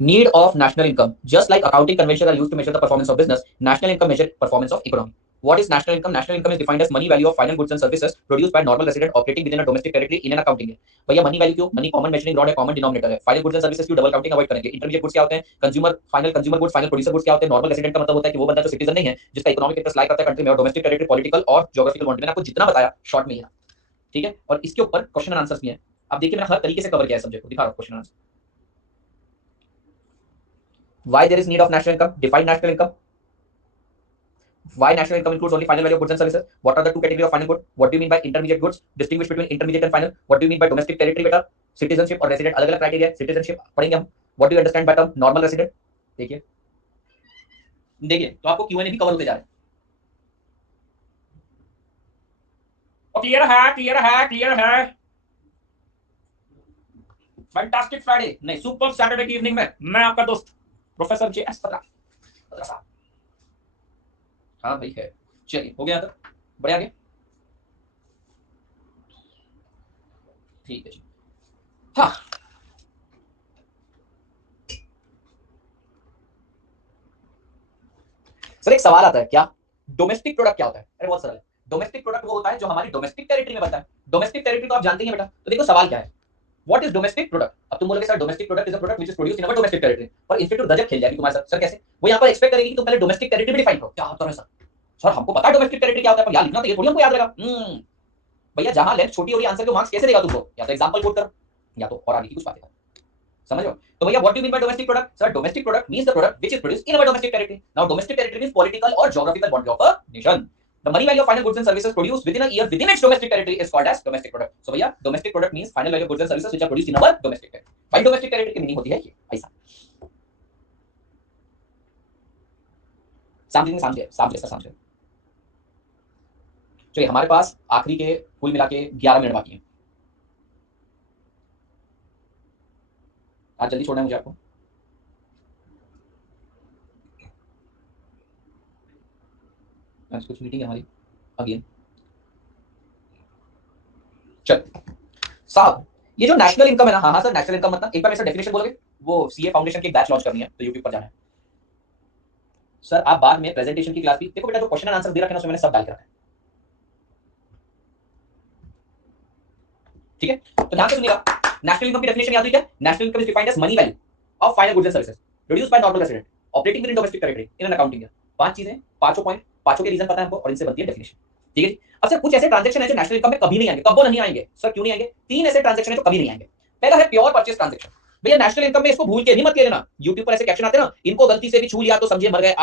need of national income, just like accounting conventions are used to measure the performance of business, national income measure performance of economy. What is national income? National income is defined as money value of final goods and services produced by normal resident operating within a domestic territory in an accounting year। भैया money value क्यों? Money common measuring rod है, common denominator है। Final goods and services क्यों? Double counting avoid करेंगे। Intermediate goods क्या होते हैं? Consumer, final consumer goods, final producer goods क्या होते हैं? नॉर्मल रेजिडेंट का मतलब होता है कि वो बंदा जो सिटीजन नहीं है, जिसका इकोनॉमिक इंटरेस्ट लाई करता है कंट्री में, और डोमेस्टिक टेरिटरी पॉलिटिकल और ज्योग्राफिकल बाउंड्री। मैंने आपको जितना बताया शॉर्ट में ही, ठीक है? और इसके ऊपर क्वेश्चन एंड आंसर्स भी हैं। अब देखिए मैंने हर तरीके से कवर किया है सब्जेक्ट को, दिखा रहा हूं question answer. Why there is need of national income? Define national income. Why national income includes only final value of goods and services? What are the two categories of final good? What do you mean by intermediate goods? Distinguish between intermediate and final. What do you mean by domestic territory बेटा? Citizenship और resident अलग अलग criteria है। Citizenship पढ़ेंगे हम। What do you understand by term normal resident? देखिए देखिए, तो आपको Q&A भी कवर होते जा रहे हैं। और क्लियर है, क्लियर है, क्लियर है। फैंटास्टिक फ्राइडे नहीं, सुपर सैटरडे की इवनिंग में मैं आपका दोस्त प्रोफेसर JS पत्रा साहब। हाँ भाई है, चलिए हो गया, तो बढ़िया आगे, ठीक है जी। हाँ सर एक सवाल आता है, क्या डोमेस्टिक प्रोडक्ट क्या होता है? अरे बहुत सरल है, डोमेस्टिक प्रोडक्ट वो होता है जो हमारी डोमेस्टिक टेरिटरी में बनता है। डोमेस्टिक टेरिटरी तो आप जानते ही हैं बेटा। तो देखो सवाल क्या है, व्हाट इज डोमेस्टिक प्रोडक्ट? अब तुम बोलोगे sir domestic product is a product which is produced in our domestic territory, और इंस्टीट्यूट गजब खेल जाएगी तुम्हारे साथ। सर कैसे? वो यहाँ पर एक्सपेक्ट करेगी कि तुम पहले डोमेस्टिक टेरिटरी भी डिफाइन करो। क्या होता है सर? सर हमको पता है डोमेस्टिक टेरिटरी क्या होता है, पर याद लिखना तो ये थोड़ी हमको याद रहेगा। भैया जहां लेंथ छोटी हो रही है आंसर के मार्क्स कैसे देगा तुमको? या तो एग्जांपल कोट कर, या तो और आगे की कुछ बातें कर, समझो। तो भैया what do you mean by domestic product? Sir domestic product means the product which is produced in our domestic territory. Now domestic territory means political और geographical boundary of a nation. The money value of final goods and services produced within a year within its domestic territory is called as domestic product. So भैया domestic product means final value of goods and services which are produced in our domestic territory. भाई domestic territory की meaning होती है ये ऐसा। समझे। चलिए हमारे पास आखिरी के कुल मिला के 11 मिनट बाकी हैं। आज जल्दी छोड़ना है मुझे आपको। आज कुछ मीटिंग है हमारी अगेन। चल साहब, ये जो नेशनल इनकम है ना, हाँ सर नेशनल इनकम मतलब एक बार मेरे से डेफिनेशन बोलोगे? वो सीए फाउंडेशन की बैच लॉन्च करनी है तो यूट्यूब पर जाना है। सर आप बाद में प्रेजेंटेशन की क्लास भी देखो बेटा, जो क्वेश्चन एंड आंसर दे रखे हैं उसमें मैंने सब डाल के रखा है, ठीक है? तो ध्यान से सुनिएगा, नेशनल इनकम की डेफिनेशन याद हुई क्या? National income is defined as money value of final goods and services produced by normal resident operating with in domestic territory in an accounting year. 5 चीजें, 5 पॉइंट, 5 के रीजन पता है हमको, और इनसे बनती है डेफिनेशन, ठीक है जी? अब सर कुछ ऐसे ट्रांजैक्शन है जो नेशनल इनकम में कभी नहीं आएंगे। कब वो नहीं आएंगे सर, क्यों नहीं आएंगे? 3 ऐसे ट्रांजैक्शन है जो कभी नहीं आएंगे। पहला है प्योर परचेस ट्रांजैक्शन। भैया नेशनल इनकम में इसको भूल के नहीं मत ले लेना। यूट्यूब पर ऐसे कैप्शन आते हैं ना, इनको गलती से भी छू लिया तो समझे मर गए।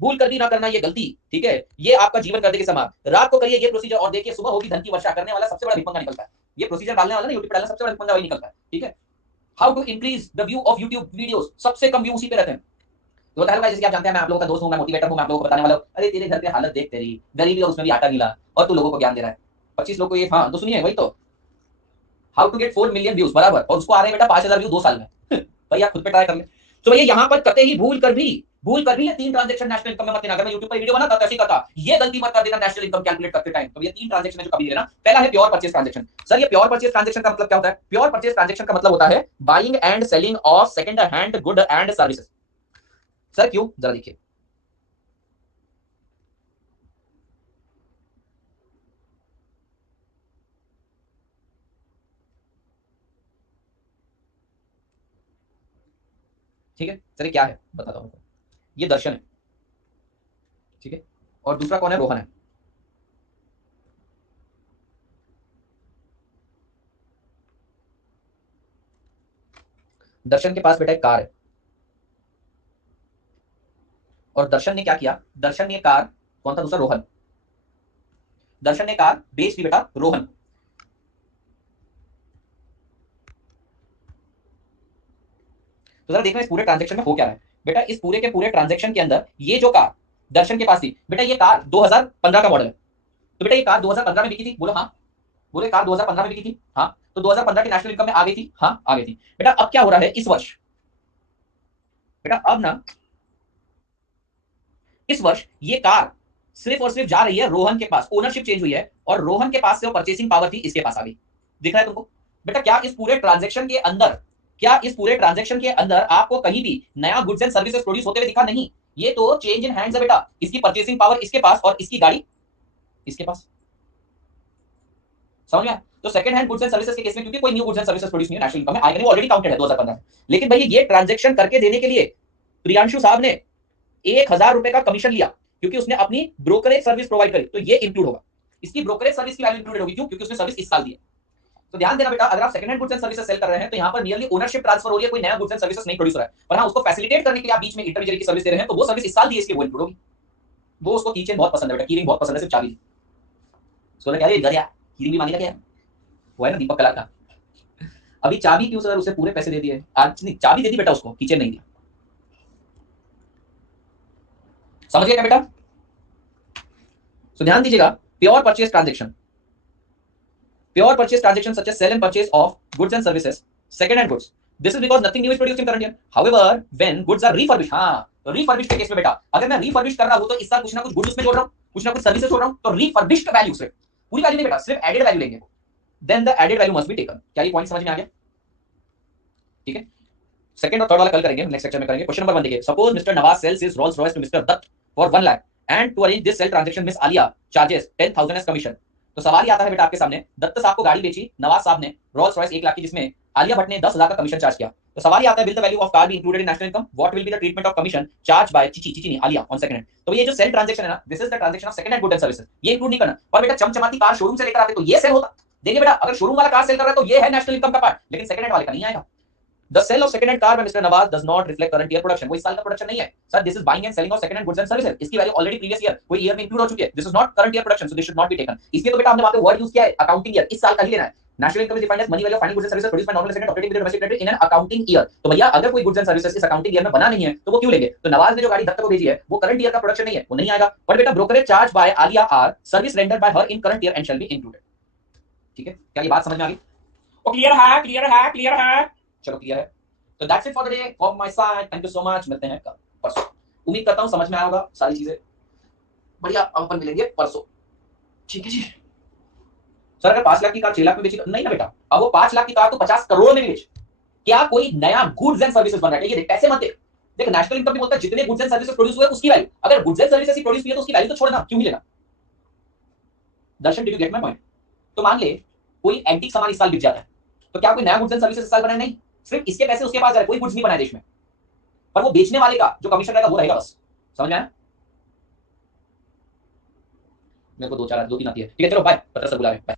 भूल कर भी ना करना ये गलती, ठीक है? ये आपका जीवन कर देगी समान। रात को करिए ये प्रोसीजर और देखिए सुबह होगी धन की वर्षा। करने वाला सबसे बड़ा भिपंगा निकलता है। ये प्रोसीजर डालने वाला ना यूट्यूब पर डालना सबसे बड़ा भिपंगा वही निकलता है, ठीक है? How to increase the view of YouTube videos, सबसे कम व्यू उसी पे रहते हैं। तो होता है ना, जैसे कि आप जानते हैं मैं आप लोगों का दोस्त हूं, मैं मोटिवेटर हूं, मैं आप लोगों को बताने वाला हूं, अरे तेरे घर पे हालत देख तेरी गरीबी और उसमें भी आटा गीला, और तू लोगों को ज्ञान दे रहा है। 25 लोग को ये, हाँ तो सुनिए वही तो, how to get 4 million views बराबर, और उसको आ रहे हैं बेटा 5,000 व्यू 2 साल में। भैया खुद पे ट्राई कर ले। तो भैया यहाँ पर कते ही भूल कर भी ये 3 ट्रांजेक्शन नेशनल इनकम में मत लेना। अगर मैं यूट्यूब पर वीडियो बनाता तो ऐसे करता, ये गलती मत कर देना नेशनल इनकम कैलकुलेट करते टाइम। तो ये 3 ट्रांजेक्शन है जो कभी नहीं लेना। पहला है प्योर परचेज ट्रांजेक्शन। सर ये प्योर परचेज ट्रांजेक्शन का मतलब क्या होता है? प्योर परचेज ट्रांजेक्शन का मतलब होता है buying and selling of second hand good and services. Sir क्यों, जरा देखिए। ठीक है सर, ये क्या है बताता हूँ। ये दर्शन है, ठीक है, और दूसरा कौन है? रोहन है। दर्शन के पास बेटा एक कार है, और दर्शन ने क्या किया? दर्शन ने कार, कौन था दूसरा? रोहन। दर्शन ने कार बेच दी बेटा रोहन। तो जरा देखना इस पूरे ट्रांजेक्शन में हो क्या रहा है बेटा। इस पूरे के पूरे ट्रांजेक्शन के अंदर ये जो कार दर्शन के पास थी बेटा, ये कार 2015 का मॉडल है। तो बेटा ये कार 2015 में बिकी थी, बोलो हाँ। बोले कार 2015 में बिकी थी, हाँ। तो 2015 की नेशनल इनकम में आ गई थी, हाँ आ गई थी। बेटा अब क्या हो रहा है इस वर्ष? बेटा अब ना, इस वर्ष ये कार सिर्फ और सिर्फ जा रही है रोहन के पास, ओनरशिप चेंज हुई है, और रोहन के पास से वो परचेसिंग पावर थी इसके पास आ गई। दिख रहा है तुमको? बेटा क्या इस पूरे ट्रांजेक्शन के अंदर, क्या इस पूरे ट्रांजेक्शन के अंदर आपको कहीं भी नया गुड्स एंड सर्विसेज प्रोड्यूस होते हुए दिखा? नहीं। ये तो चेंज इन हैंड्स है बेटा। इसकी परचेसिंग पावर इसके पास और इसकी गाड़ी इसके पास। समझ में? तो second hand goods and services के केस में क्योंकि कोई new goods and services produce नहीं है, नेशनल इनकम में आएगा नहीं, ऑलरेडी काउंटेड है 2015 में। लेकिन भाई ये ट्रांजेक्शन करके देने के लिए प्रियांशु साहब ने 1,000 रुपए का कमीशन लिया, क्योंकि उसने अपनी ब्रोकरेज सर्विस प्रोवाइड करी, तो ये इंक्लूड होगा। इसकी ब्रोकरेज सर्विस की वैल्यू इंक्लूडेड होगी, क्यों? क्योंकि उसने सर्विस इस साल दी है। तो ध्यान देना बेटा, अगर आप second hand goods and services sale कर रहे हैं तो यहाँ पर नियरली ओनरशिप ट्रांसफर हो रही है, कोई नया गुड्स एंड सर्विसेज नहीं प्रोड्यूस हो रहा है। पर हाँ, उसको फैसिलिटेट करने के लिए आप बीच में इंटरमीडिएट की सर्विस दे रहे हैं, तो वो सर्विस इस साल दी है, इसकी वो इंक्लूड होगी। वो उसको कीचेन बहुत पसंद है बेटा, कीरिंग बहुत पसंद है, सिर्फ चाबी। उसको क्या घर यार कीरिंग भी मांगेगा क्या? वो है ना दीपक कला का। अभी चाबी क्यों सर? उसे पूरे पैसे दे दिए आज, नहीं चाबी दे दी बेटा उसको, कीचेन नहीं दिया। समझ गए क्या बेटा? तो ध्यान दीजिएगा, pure purchase transaction, pure purchase transaction such as sell and purchase of goods and services, second hand goods. This is because nothing new is produced in current year. However, when goods are refurbished, हाँ तो refurbished के case में बेटा, अगर मैं refurbish कर रहा हूँ तो इस साल कुछ ना कुछ गुड्स उसमें जोड़ रहा हूँ, कुछ ना कुछ सर्विसेज जोड़ रहा हूँ, तो refurbished वैल्यू से, पूरी वैल्यू नहीं बेटा, सिर्फ एडेड वैल्यू लेंगे। Then the added value must be taken. क्या ये पॉइंट समझ में आ गया? ठीक है, सेकंड और थर्ड वाला कल करेंगे, नेक्स्ट लेक्चर में करेंगे। क्वेश्चन नंबर 1 देखिए, suppose mister Nawaz sells his Rolls Royce to mister Dutt for 1 lakh and to arrange this sale transaction miss Alia charges 10,000 as commission. तो सवाल ये आता है बेटा आपके सामने, दत्त साहब को गाड़ी बेची नवाज साहब ने रोल्स रॉयस 1 लाख की, जिसमें आलिया भट्ट ने 10,000 का कमीशन चार्ज किया। तो सवाल ये आता है, will the value of car be included in national income? What will be the treatment of commission charge by चिची नहीं आलिया ऑन सेकंड हैंड? तो ये जो सेल ट्रांजैक्शन है ना, this is the transaction of second hand good and services, ये include नहीं करना। और बेटा चमचमाती कार शोरूम से लेकर आते तो ये सेल होता। देखिए बेटा, अगर शोरूम वाला कार सेल कर रहा है तो ये है नेशनल इनकम का पार्ट, लेकिन सेकंड हैंड वाले का नहीं आएगा। The sale of second-hand car by Mr. Nawaz does not reflect current year production. वो इस साल का प्रोडक्शन नहीं है sir. This is buying and selling of second-hand goods and services. इसकी वैल्यू ऑलरेडी प्रीवियस ईयर कोई ईयर में include हो चुकी है। This is not current year production, so this should not be taken. इसलिए तो बेटा हमने वहां पे वर्ड यूज किया है अकाउंटिंग ईयर, इस साल का ही लेना है। National income is defined as money value of final goods and services produced by normal second operating period domestic territory in an accounting year. तो भैया अगर कोई गुड्स एंड सर्विसेज इस अकाउंटिंग ईयर में बना नहीं है तो वो क्यों लेंगे? तो नवाज ने जो गाड़ी दत्त को भेजी है वो करंट ईयर का प्रोडक्शन नहीं है, वो नहीं आएगा। बट बेटा brokerage charge by Alia are service rendered by her in current year and shall be included. ठीक है, क्या ये बात समझ में आ गई? ओ क्लियर है, क्लियर है, क्लियर है, चलो क्लियर है। तो that's it for the day from my side. Thank you so much. मिलते हैं कल परसों। उम्मीद करता हूं समझ में आया होगा सारी चीजें। बढ़िया, अपन मिलेंगे परसों। ठीक है जी। सर अगर 5 लाख की कार 6 लाख में बेची तो नहीं ना बेटा, अब वो 5 लाख की कार तो 50 करोड़ में भी बेच। क्या कोई नया गुड्स एंड सर्विसेज बन रहा है? ये देख पैसे मत देख। देख नेशनल इनकम भी बोलता है जितने गुड्स एंड सर्विसेज प्रोड्यूस हुए उसकी वैल्यू। अगर goods and services he produce हुई है तो उसकी वैल्यू तो छोड़ना, क्यों ही लेना? Darshan, did you get my point? तो मान ले कोई एंटीक सामान इस साल बिक जाता है, तो क्या कोई नया गुड्स एंड सर्विसेज इस साल बनाए? नहीं, सिर्फ इसके पैसे उसके पास जा रहे, कोई गुड्स नहीं बनाए देश में। पर वो बेचने वाले का जो कमीशन रहेगा वो रहेगा बस। समझ में आया? मेरे को 2 3 आती है। ठीक है चलो बाय, पत्र से बुला रहे हैं।